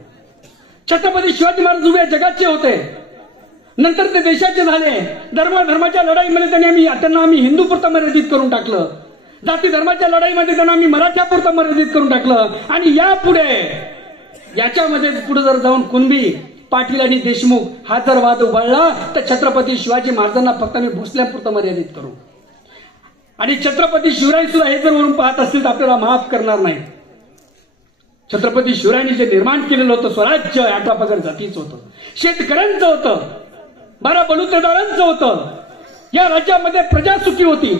छत्रपती शिवाजी महाराज उभ्या जगाचे होते, नंतर ते देशाचे झाले. धर्माच्या लढाईमध्ये त्यांना आम्ही हिंदू पुरता मर्यादित करून टाकलं, जाती धर्माच्या लढाईमध्ये त्यांना आम्ही मराठ्यापुरता मर्यादित करून टाकलं. आणि याच्यामध्ये पुढे जर जाऊन कुणबी, पाटील आणि देशमुख हा जर वाद उभारला तर छत्रपती शिवाजी महाराजांना फक्त आम्ही भोसल्यापुरता मर्यादित करू. आणि छत्रपती शिवराय सुद्धा हे जर वरून पाहत असतील तर आपल्याला माफ करणार नाही. छत्रपती शिवरायांनी जे निर्माण केलेलं होतं स्वराज्य 18 पगड जातीचं होतं, शेतकऱ्यांचं होतं. 12 बलुतेदारांचं होतं. या राज्यामध्ये प्रजा सुखी होती,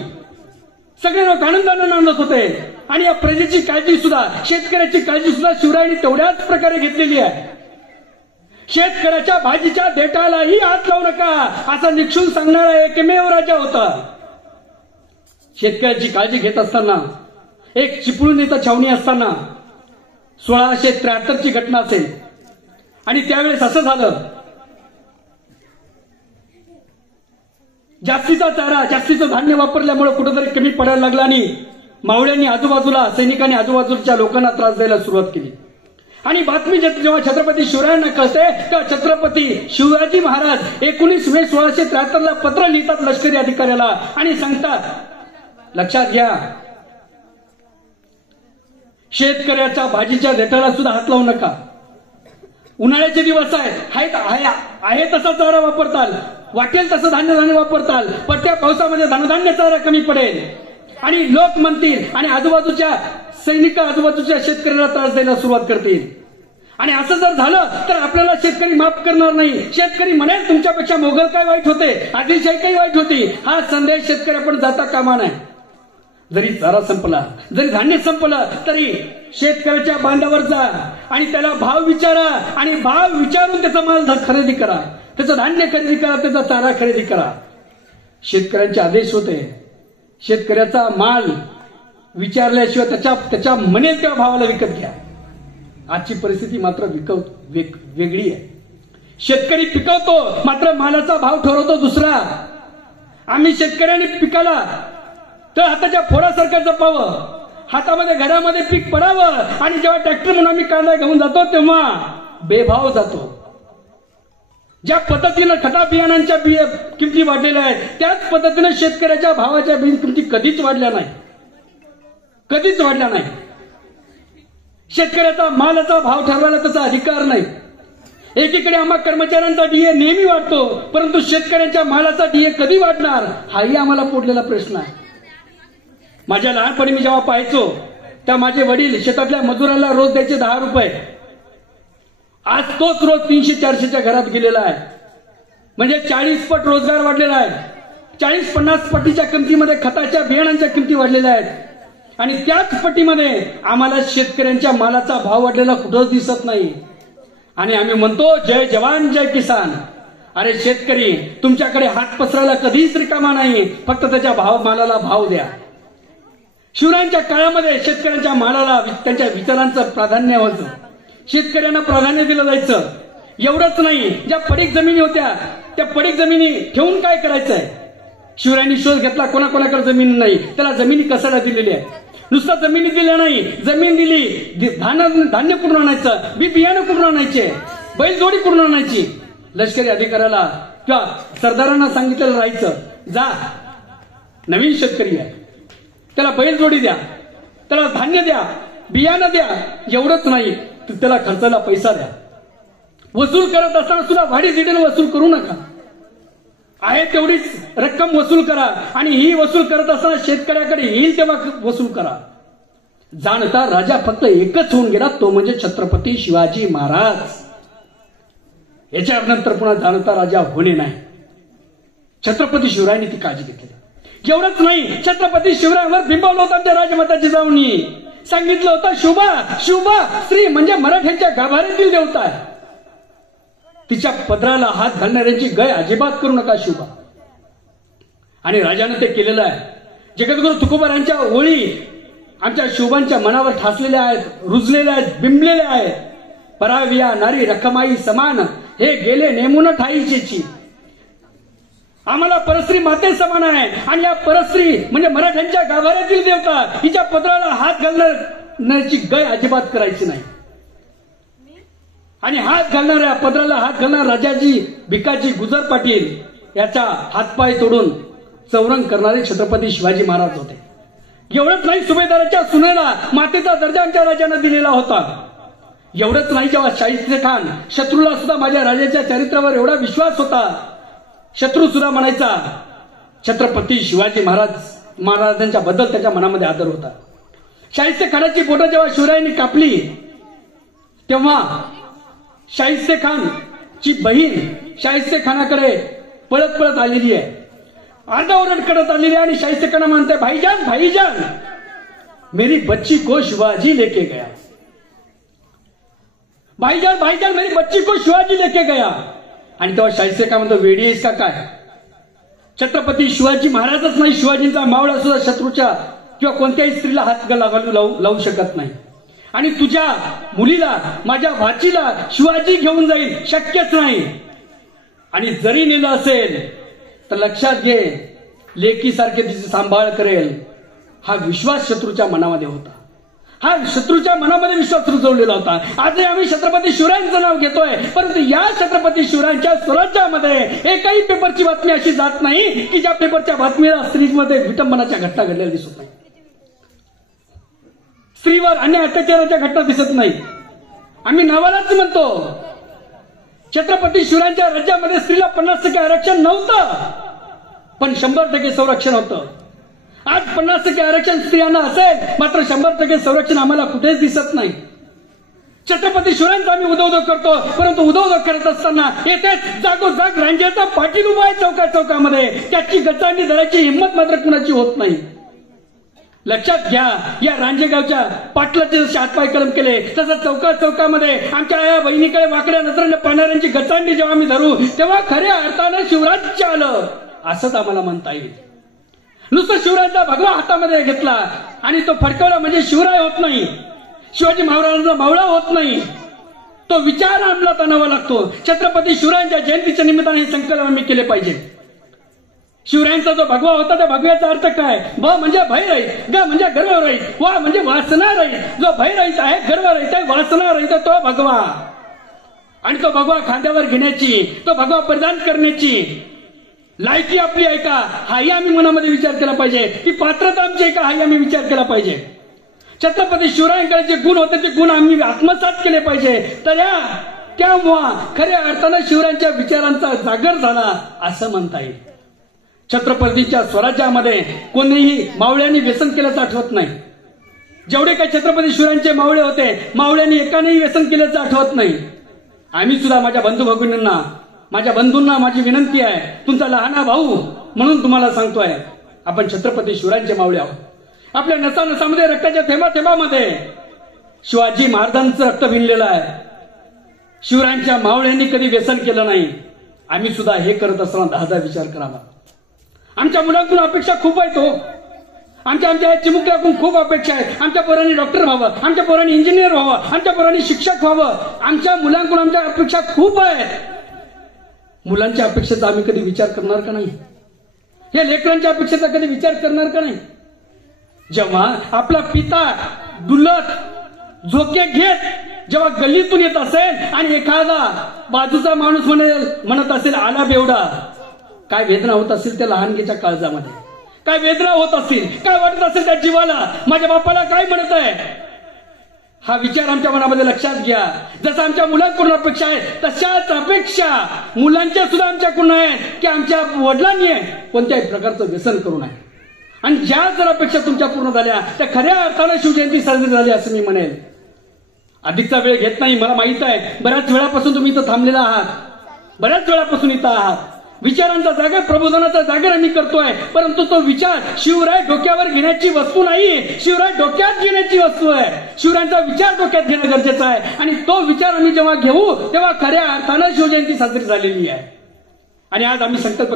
सगळे लोक आनंदाने नांदत होते. आणि या प्रजेची काळजी सुद्धा, शेतकऱ्याची काळजी सुद्धा शिवरायांनी तेवढ्याच प्रकारे घेतलेली आहे. शेतकऱ्याच्या भाजीच्या देठालाही हात लावू नका असं निक्षून सांगणारा एकमेव राजा होता. शेतकऱ्याची काळजी घेत असताना, एक चिपळूण इथं छावणी असताना 1673 ची घटना असेल. आणि त्यावेळेस असं झालं, जास्तीचा चारा, जास्तीचं धान्य वापरल्यामुळे कुठेतरी कमी पडायला लागला आणि मावळ्यांनी आजूबाजूला, सैनिकांनी आजूबाजूच्या लोकांना त्रास द्यायला सुरुवात केली. आणि बातमी जेव्हा छत्रपती शिवरायांना कळते तेव्हा छत्रपती शिवाजी महाराज 19 मे 1673 ला पत्र लिहितात लष्करी अधिकाऱ्याला आणि सांगतात, लक्षात घ्या, शेतकऱ्याच्या भाजीच्या देठाला सुद्धा हात लावू नका. उन्हाळ्याचे दिवस आहे तसा चारा वापरताल, वाटेल तसं धान्य वापरताल, पण त्या पावसामध्ये धनधान्य चारा कमी पडेल आणि लोक म्हणतील आणि आजूबाजूच्या सैनिक आजूबाजूच्या शेतकऱ्याला त्रास द्यायला सुरुवात करतील. आणि असं जर झालं तर आपल्याला शेतकरी माफ करणार नाही. शेतकरी म्हणेल तुमच्यापेक्षा मोगल काय वाईट होते, आदिलशाही काही वाईट होती. हा संदेश शेतकऱ्यापर्यंत जाता कामा नये. जरी चारा संपला, जरी धान्य संपलं, तरी शेतकऱ्याच्या बांधावर जा आणि त्याला भाव विचारा आणि भाव विचारून त्याचा माल खरेदी करा, त्याचं धान्य खरेदी करा, त्याचा चारा खरेदी करा. शेतकऱ्यांचे आदेश होते, शेतकऱ्याचा माल विचारल्याशिवाय त्याच्या म्हणेल त्या भावाला विकत घ्या. आजची परिस्थिती मात्र वेगळी आहे. शेतकरी पिकवतो, मात्र मालाचा भाव ठरवतो दुसरा. आम्ही शेतकऱ्यांनी पिकाला तर हाताच्या फोडासारखं जपावं, हातामध्ये घरामध्ये पीक पडावं आणि जेव्हा ट्रॅक्टर म्हणून आम्ही कांदा घेऊन जातो तेव्हा बेभाव जातो. ज्या पद्धतीनं खता बियाणांच्या किमती वाढलेल्या आहेत त्याच पद्धतीनं शेतकऱ्याच्या भावाच्या किमती कधीच वाढल्या नाही. शेतकऱ्याचा मालाचा भाव ठरवायला त्याचा अधिकार नाही. एकीकडे आम्हा कर्मचाऱ्यांचा डीए नेहमी वाढतो, परंतु शेतकऱ्यांच्या मालाचा डीए कधी वाढणार हाही आम्हाला पोटलेला प्रश्न आहे. माझ्या लहानपणी मी जेव्हा पाहायचो तेव्हा माझे वडील शेतातल्या मजुराला रोज द्यायचे 10 रुपये. आज तोच रोज 300-400च्या घरात गेलेला आहे. म्हणजे 40 पट रोजगार वाढलेला आहे. 40-50 पटीच्या किमतीमध्ये खताच्या बियाणांच्या किमती वाढलेल्या आहेत. आणि त्याच पटीमध्ये आम्हाला शेतकऱ्यांच्या मालाचा भाव वाढलेला कुठंच दिसत नाही. आणि आम्ही म्हणतो जय जवान जय किसान. अरे शेतकरी, तुमच्याकडे हात पसरायला कधीच रिकामा नाही, फक्त त्याच्या मालाला भाव द्या. शिवरायांच्या काळामध्ये शेतकऱ्यांच्या मालाला, त्यांच्या विचारांचं प्राधान्य होतं. शेतकऱ्यांना प्राधान्य दिलं जायचं. एवढंच नाही, ज्या पडीक जमिनी होत्या त्या पडीक जमिनी ठेवून काय करायचंय. शिवरायांनी शोध घेतला, कोणाकोणाकडे जमीन नाही, त्याला जमिनी कसायला दिलेली आहे. नुसतं जमिनी दिल्या नाही, जमीन दिली, धान्य कुठून आणायचं, बियाणं कुठून आणायचे, बैलजोडी कुठून आणायची. लष्करी अधिकाऱ्याला किंवा सरदारांना सांगितलेलं राहायचं, जा नवीन शेतकरी आहे, त्याला बैलजोडी द्या, त्याला धान्य द्या, बियाणं द्या. एवढंच नाही, त्याला खर्चाला पैसा द्या. वसूल करत असताना सुद्धा वाढीव वसूल करू नका. आहे तेवढीच रक्कम वसूल करा आणि ही वसूल करत असताना शेतकऱ्याकडे येईल तेव्हा वसूल करा. जाणता राजा फक्त एकच होऊन गेला, तो म्हणजे छत्रपती शिवाजी महाराज. याच्यानंतर पुन्हा जाणता राजा होणे नाही. छत्रपती शिवरायांनी ती काळजी घेतली. एवढंच नाही, छत्रपती शिवरायांवर बिंबवलं होतं त्या राजमाताची जाऊनी. सांगितलं होतं शुभा स्त्री म्हणजे मराठ्यांच्या गाभाऱ्यातील देवता आहे. तिच्या पदराला हात घालणाऱ्यांची गय अजिबात करू नका शुभा. आणि राजाने ते केलेलं आहे. जगद्गुरु तुकोबारांच्या ओळी आमच्या शुभांच्या मनावर ठासलेल्या आहेत, रुजलेल्या आहेत, बिंबलेल्या आहेत. पराविया नारी रखमाई समान, हे गेले नेमून ठाईचेची. आम्हाला परस्त्री माते समान आहे आणि या परस्त्री म्हणजे मराठ्यांच्या गाभाऱ्यातील देवता, हिच्या पदराला हात घालण्याची गय अजिबात करायची नाही. आणि हात घालणाऱ्या, पदराला हात घालणाऱ्या राजाजी भिकाजी गुजर पाटील याचा हातपाय तोडून चौरंग करणारे छत्रपती शिवाजी महाराज होते. एवढंच नाही, सुभेदाराच्या सुनेला मातेचा दर्जा आमच्या राजाने दिलेला होता. एवढंच नाही, जेव्हा शाहिस्ते खान शत्रूला सुद्धा माझ्या राजाच्या चरित्रावर एवढा विश्वास होता, शत्रू सुद्धा म्हणायचा छत्रपती शिवाजी महाराजांच्या बद्दल त्याच्या मनामध्ये आदर होता. शाहिस्ते खानाची बोटं जेव्हा शिवरायांनी कापली तेव्हा शाहिस्ते खान ची बहीण शाहिस्ते खानाकडे पळत पळत आलेली आहे, आरडाओरड करत आलेली आहे आणि शाहिस्ते खान म्हणते, भाईजान भाईजान मेरी बच्ची को शिवाजी लेके गया, भाईजान भाईजान मेरी बच्ची को शिवाजी लेके गया. आणि तेव्हा शाहिस्ते खान म्हणतो, वेडी आहेस का काय? छत्रपती शिवाजी महाराजच नाही, शिवाजींचा मावळा सुद्धा शत्रूच्या किंवा कोणत्याही स्त्रीला हात लावू शकत नाही. आणि तुझ्या मुलीला, माझ्या भाचीला शिवाजी घेऊन जाईल, शक्यच नाही. आणि जरी नेलं असेल तर लक्षात घे, लेकीसारखे तिचे सांभाळ करेल. हा विश्वास शत्रूच्या मनामध्ये होता, हा शत्रूच्या मनामध्ये विश्वास रुजवलेला होता. आजही आम्ही छत्रपती शिवरायांचं नाव घेतोय, परंतु या छत्रपती शिवरायांच्या स्वराज्यामध्ये एकही पेपरची बातमी अशी जात नाही की ज्या पेपरच्या बातमीला स्त्रीमध्ये विटंबनाच्या घटना घडलेल्या दिसत नाही, स्त्रीवर अन्याय अत्याचाराच्या घटना दिसत नाही. आम्ही नावालाच म्हणतो, छत्रपती शिवरायांच्या राज्यामध्ये स्त्रीला 50% आरक्षण नव्हतं, पण 100% संरक्षण होतं. आज 50% आरक्षण स्त्रियांना असेल, मात्र 100% संरक्षण आम्हाला कुठेच दिसत नाही. छत्रपती शिवरायांचा आम्ही उदो करतो, परंतु उदो करत असताना येथेच जागोजाग रांजेचा पाटील उभा आहे चौका चौकामध्ये, त्याची गचांडी धरायची हिंमत मात्र कुणाची होत नाही. लक्षात घ्या, या रांजेगावच्या पाटलाचे जसे हातपाय कलम केले, तसं चौका चौकामध्ये आमच्या या बहिणीकडे वाकड्या नजरेने पाहणाऱ्यांची गचांडी जेव्हा आम्ही धरू, तेव्हा खऱ्या अर्थानं शिवराज्य आलं असंच आम्हाला म्हणता येईल. नुसतं शिवरायांचा भगवा हातामध्ये घेतला आणि तो फडकवला म्हणजे शिवराय होत नाही, शिवाजी महाराजांचा मावळा होत नाही. तो विचार अंमलात आणावा लागतो. छत्रपती शिवरायांच्या जयंतीच्या निमित्ताने हे संकल्प आम्ही केले पाहिजे. शिवरायांचा जो भगवा होता त्या भगव्याचा अर्थ काय? भ म्हणजे भयरहित, ग म्हणजे गर्वरहित, वा म्हणजे वासनारहित. जो भयरहित आहे, गर्वरहित आहे, वासनारहित तो भगवा. आणि तो भगवा खांद्यावर घेण्याची, तो भगवा परिधान करण्याची लायकी आपली आहे का, हाही आम्ही मनामध्ये विचार केला पाहिजे. ती पात्रता आमची आहे का, हाही आम्ही विचार केला पाहिजे. छत्रपती शिवरायांकडे जे गुण होते ते गुण आम्ही आत्मसात केले पाहिजे. तर तेव्हा खऱ्या अर्थानं शिवरायांच्या विचारांचा जागर झाला असं म्हणता येईल. छत्रपतीच्या स्वराज्यामध्ये कोणीही मावळ्यांनी व्यसन केल्याचं आठवत नाही. जेवढे काही छत्रपती शिवरायांचे मावळे होते, मावळ्यांनी एकानेही व्यसन केल्याचं आठवत नाही. आम्ही सुद्धा माझ्या बंधू भगिनींना, माझ्या बंधूंना माझी विनंती आहे, तुमचा लहाना भाऊ म्हणून तुम्हाला सांगतोय, आपण छत्रपती शिवरायांचे मावळे आहोत. आपल्या नसानसामध्ये रक्ताच्या थेंबाथेंबामध्ये शिवाजी महाराजांचं रक्त भिनलेलं आहे. शिवरायांच्या मावळ्यांनी कधी व्यसन केलं नाही. आम्ही सुद्धा हे करत असताना 10 विचार करावा. आमच्या मुलांकडून अपेक्षा खूप आहेत हो. आमच्या चिमुकल्याकडून खूप अपेक्षा आहेत. आमच्या पोरांनी डॉक्टर व्हावं, आमच्या पोरांनी इंजिनियर व्हावं, आमच्या पोरांनी शिक्षक व्हावं. आमच्या मुलांकडून आमच्या अपेक्षा खूप आहेत. मुलांच्या अपेक्षेचा आम्ही कधी विचार करणार का नाही? या लेकरांच्या अपेक्षेचा कधी विचार करणार का नाही? जेव्हा आपला पिता डुलत झोके घेत जेव्हा गल्लीतून येत असेल आणि एखादा बाजूचा माणूस म्हणत असेल आला बेवडा, काय वेदना होत असेल त्या लहानगीच्या काळजामध्ये, काय वेदना होत असतील, काय वाटत असेल त्या जीवाला, माझ्या बापाला काय म्हणत आहे. हा विचार आमच्या मनामध्ये लक्षात घ्या. जसं आमच्या मुलांकडून अपेक्षा आहे, तशाच अपेक्षा मुलांच्या सुद्धा आमच्याकडून आहे की आमच्या वडिलांनी कोणत्याही प्रकारचं व्यसन करू नये. आणि ज्या जर अपेक्षा तुमच्या पूर्ण झाल्या त्या खऱ्या अर्थानं शिवजयंती साजरी झाली असं मी म्हणेल. अधिकचा वेळ घेत नाही, मला माहित आहे बऱ्याच वेळापासून तुम्ही इथं थांबलेला आहात, बऱ्याच वेळापासून इथं आहात. विचारांचा जागर, प्रबोधनाचा जागर आम्ही करतोय, परंतु तो विचार शिवराय डोक्यावर घेण्याची वस्तू नाही, शिवराय डोक्यात घेण्याची वस्तू आहे. शिवरायांचा विचार डोक्यात घेणं गरजेचं आहे. आणि तो विचार आम्ही जेव्हा घेऊ तेव्हा खऱ्या अर्थानं शिवजयंती साजरी झालेली आहे. आणि आज आम्ही संकल्प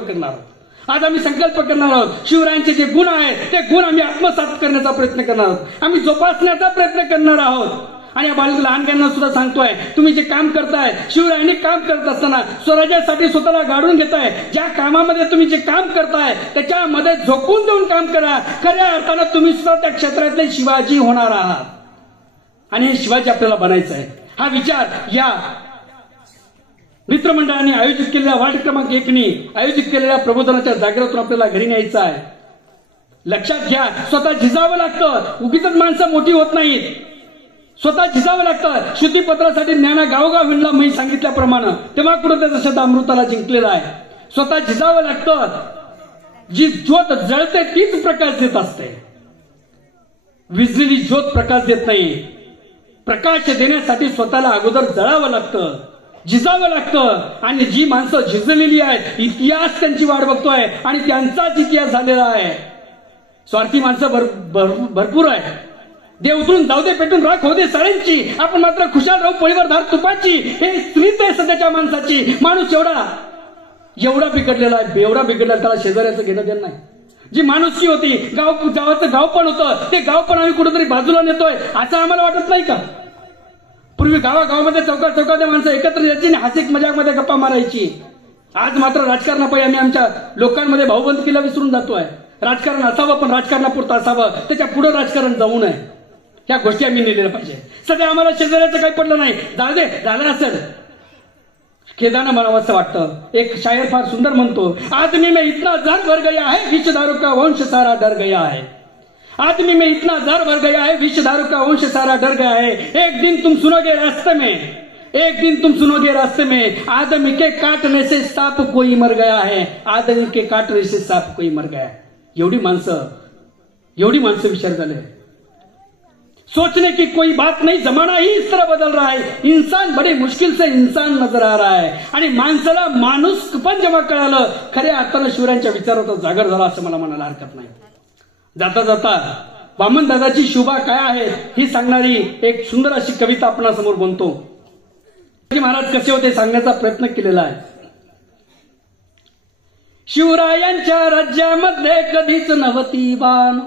करणार आहोत, शिवरायांचे जे गुण आहेत ते गुण आम्ही आत्मसात करण्याचा प्रयत्न करणार आहोत, आम्ही जोपासण्याचा प्रयत्न करणार आहोत. आणि या लहानग्यांना सुद्धा सांगतोय, तुम्ही जे काम करताय, शिवरायांनी काम करत असताना स्वराज्यासाठी स्वतःला गाडून घेताय. ज्या कामामध्ये तुम्ही जे काम करताय त्याच्यामध्ये झोकून देऊन काम करा. खऱ्या अर्थानं तुम्ही सुद्धा त्या क्षेत्रातले शिवाजी होणार आहात आणि हे शिवाजी आपल्याला बनायचं आहे. हा विचार या मित्रमंडळाने आयोजित केलेल्या वार्ड क्रमांक 1नी आयोजित केलेल्या प्रबोधनाच्या जागेतून आपल्याला घरी न्यायचं आहे. लक्षात घ्या, स्वतः झिजावं लागतं. उगीच माणसं मोठी होत नाहीत, स्वतः झिजावं लागतं. शुद्धीपत्रासाठी ज्ञाना गावोगाव हिंडला मी सांगितल्याप्रमाणे, तेव्हा कुठं त्याचा शब्द अमृताला जिंकलेला आहे. स्वतः झिजावं लागतं. जी ज्योत जळते तीच प्रकाश देत असते. विजलेली ज्योत प्रकाश देत नाही. प्रकाश देण्यासाठी स्वतःला अगोदर जळावं लागतं. झिजावं लागतं. आणि जी माणसं झिजलेली आहेत, इतिहास त्यांची वाट बघतोय आणि त्यांचाच इतिहास झालेला आहे. स्वार्थी माणसं भरपूर आहे. दे उतरून जाऊ दे, पेटून राख होऊ दे सळ्यांची, आपण मात्र खुशाल राहू पोळीवर धार तुपाची. हे स्त्रीत आहे सध्याच्या माणसाची. माणूस एवढा बिघडलेला आहे, एवढा बिघडलेला, त्याला शेजाऱ्याचं घेणं देणं नाही. जी माणुसकी होती, गावाचं गाव पण होतं, ते गाव पण आम्ही कुठेतरी बाजूला नेतोय असं आम्हाला वाटत नाही का? पूर्वी गावागावामध्ये चौकात माणसं एकत्र यायची आणि हासिक मजाकमध्ये गप्पा मारायची. आज मात्र राजकारणापायी आम्ही आमच्या लोकांमध्ये भाऊबंदकीला विसरून जातोय. राजकारण असावं, पण राजकारणापुरतं असावं, त्याच्या पुढे राजकारण जाऊ नये. ह्या गोष्टी आम्ही नेलेल्या पाहिजे. सध्या आम्हाला शेजाऱ्याचं काही पडलं नाही, जाऊ दे, झालं असेल. खेदानं म्हणावं असं वाटतं. एक शायर फार सुंदर म्हणतो, आदमी में इतना जहर भर गया है, विषधारू का वंश सारा डर गया है. आदमी में इतना जहर भर गया है, विषधारू का वंश सारा डर गया है. एक दिन तुम सुनोगे रास्ते में, आदमी के काटने से सांप कोई मर गया है. आदमी के काटने से सांप कोई मर गया है. एवढी माणसं विचार झाले. सोचने की कोई बात नहीं, जमाना ही इस तरह बदल रहा है. इंसान बड़ी मुश्किल से इंसान नजर आ रहा है. आणि माणसाला माणूस पण जेव्हा कळालं, खऱ्या अर्थानं शिवरायांच्या विचाराचा जागर झाला असं मला म्हणायला हरकत नाही. जाता जाता वामन दादाची शोभा काय आहे ही सांगणारी एक सुंदर अशी कविता आपणासमोर बनतो. महाराज कसे होते सांगण्याचा प्रयत्न केलेला आहे. शिवरायांच्या राज्यामध्ये कधीच नव्हती बाण,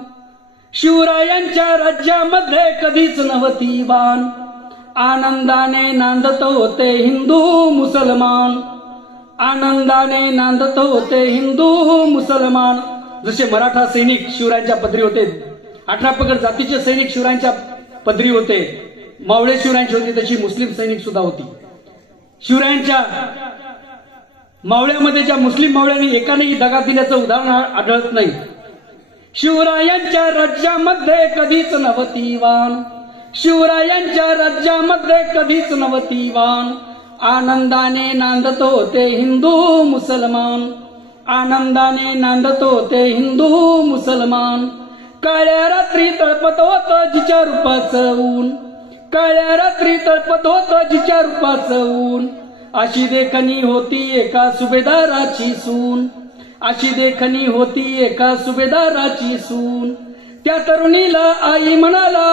शिवरायांच्या राज्यामध्ये कधीच नव्हती बाण. आनंदाने नांदत होते हिंदू मुसलमान, आनंदाने नांदत होते हिंदू मुसलमान. जसे मराठा सैनिक शिवरायांच्या पदरी होते, 18 पगड जातीचे सैनिक शिवरायांच्या पदरी होते, मावळे शिवरायांची होती, तशी मुस्लिम सैनिक सुद्धा होती. शिवरायांच्या मावळ्यामध्ये ज्या मुस्लिम मावळ्यांनी एकानेही दगा दिल्याचं उदाहरण आढळत नाही. शिवरायांच्या राज्यामध्ये कधीच नव्हती वाण, शिवरायांच्या राज्यामध्ये कधीच नव्हती वाण. आनंदाने नांदत होते हिंदू मुसलमान, आनंदाने नांदत होते हिंदू मुसलमान. काळ्या रात्री तळपत होतं जिच्या रूपाचं ऊन, काळ्या रात्री तळपत होतं जिच्या रूपाचं ऊन. अशी देखणी होती एका सुभेदाराची सून, अशी देखणी होती एका सुभेदाराची सून. त्या तरुणीला आई म्हणाला,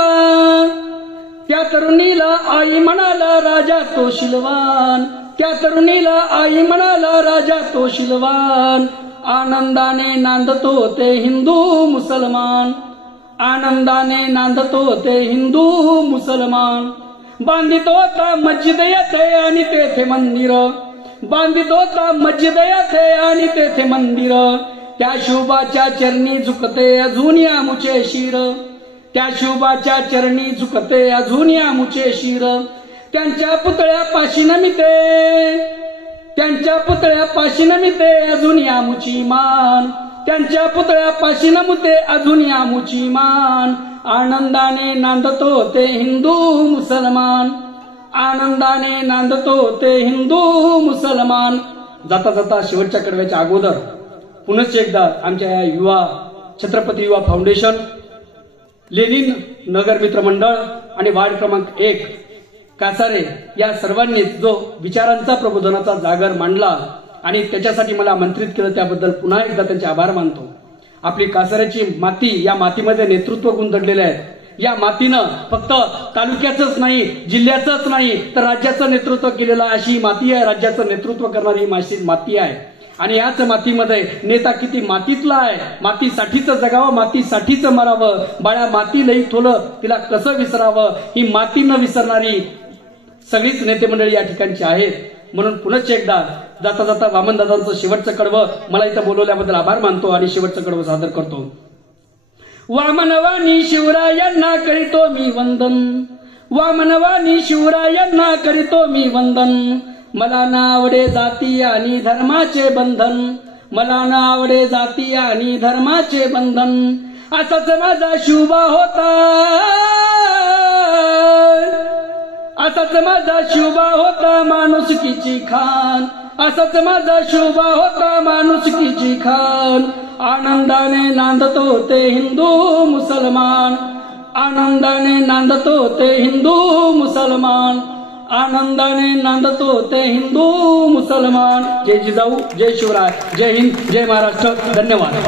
त्या तरुणीला आई म्हणाला राजा तो शिलवान, त्या तरुणीला आई म्हणाला राजा तो शिलवान. आनंदाने नांदत होते हिंदू मुसलमान, आनंदाने नांदत होते हिंदू मुसलमान. बांधित होता मस्जिद येथे आणि तेथे मंदिर, बांधित होता मस्जिद येथे आणि तेथे मंदिर. त्या शिवबाच्या चरणी झुकते अजून या मुचे शिर, त्या शिवबाच्या चरणी झुकते अजून या मुचे शिर. त्यांच्या पुतळ्यापाशी नमिते, त्यांच्या पुतळ्यापाशी नमिते अजून या मुची मान, त्यांच्या पुतळ्यापाशी नमुते अजून या मुची मान. आनंदाने नांदत होते हिंदू मुसलमान, आनंदाने नांदत होते हिंदू मुसलमान. जाता जाता शेवटच्या कडव्याच्या अगोदर पुनश्च एकदा आमच्या या युवा छत्रपती युवा फाउंडेशन, लेनिन नगर मित्र मंडळ आणि वार्ड क्रमांक 1 कासारे या सर्वांनी जो विचारांचा प्रबोधनाचा जागर मांडला आणि त्याच्यासाठी मला आमंत्रित केलं, त्याबद्दल पुन्हा एकदा त्यांचे आभार मानतो. आपली कासाऱ्याची माती, या मातीमध्ये नेतृत्व गुंतलेले आहेत. या मातीनं फक्त तालुक्याचंच नाही, जिल्ह्याचंच नाही, तर राज्याचं नेतृत्व केलेलं अशी माती आहे. राज्याचं नेतृत्व करणारी माती आहे. आणि याच मातीमध्ये नेता किती मातीतला आहे. मातीसाठीच जगावं, मातीसाठीच मरावं. बाळा माती लई थोलं, तिला कसं विसरावं. ही माती न विसरणारी सगळीच नेते मंडळी या ठिकाणची आहेत. म्हणून पुनश्च एकदा जाता जाता वामनदादांचं शेवटचं कडवं मला इथं बोलवल्याबद्दल आभार मानतो आणि शेवटचं कडवं सादर करतो. वामनवाणी शिवरायांना करीतो मी वंदन, वामनवाणी शिवरायांना करीतो मी वंदन. मला ना आवडे जाती आणि धर्माचे बंधन, मला ना आवडे जाती आणि धर्माचे बंधन. असाच माझा शिवबा होता, असाच माझा शिवबा होता माणुसकीची खान, असाच माझा शिवबा होता माणुसकीची खान. आनंदाने नांदत होते हिंदू मुसलमान, आनंदाने नांदत होते हिंदू मुसलमान. आनंदाने नांदतो ते हिंदू मुसलमान. जय जिजाऊ, जय शिवराय, जय हिंद, जय महाराष्ट्र. धन्यवाद.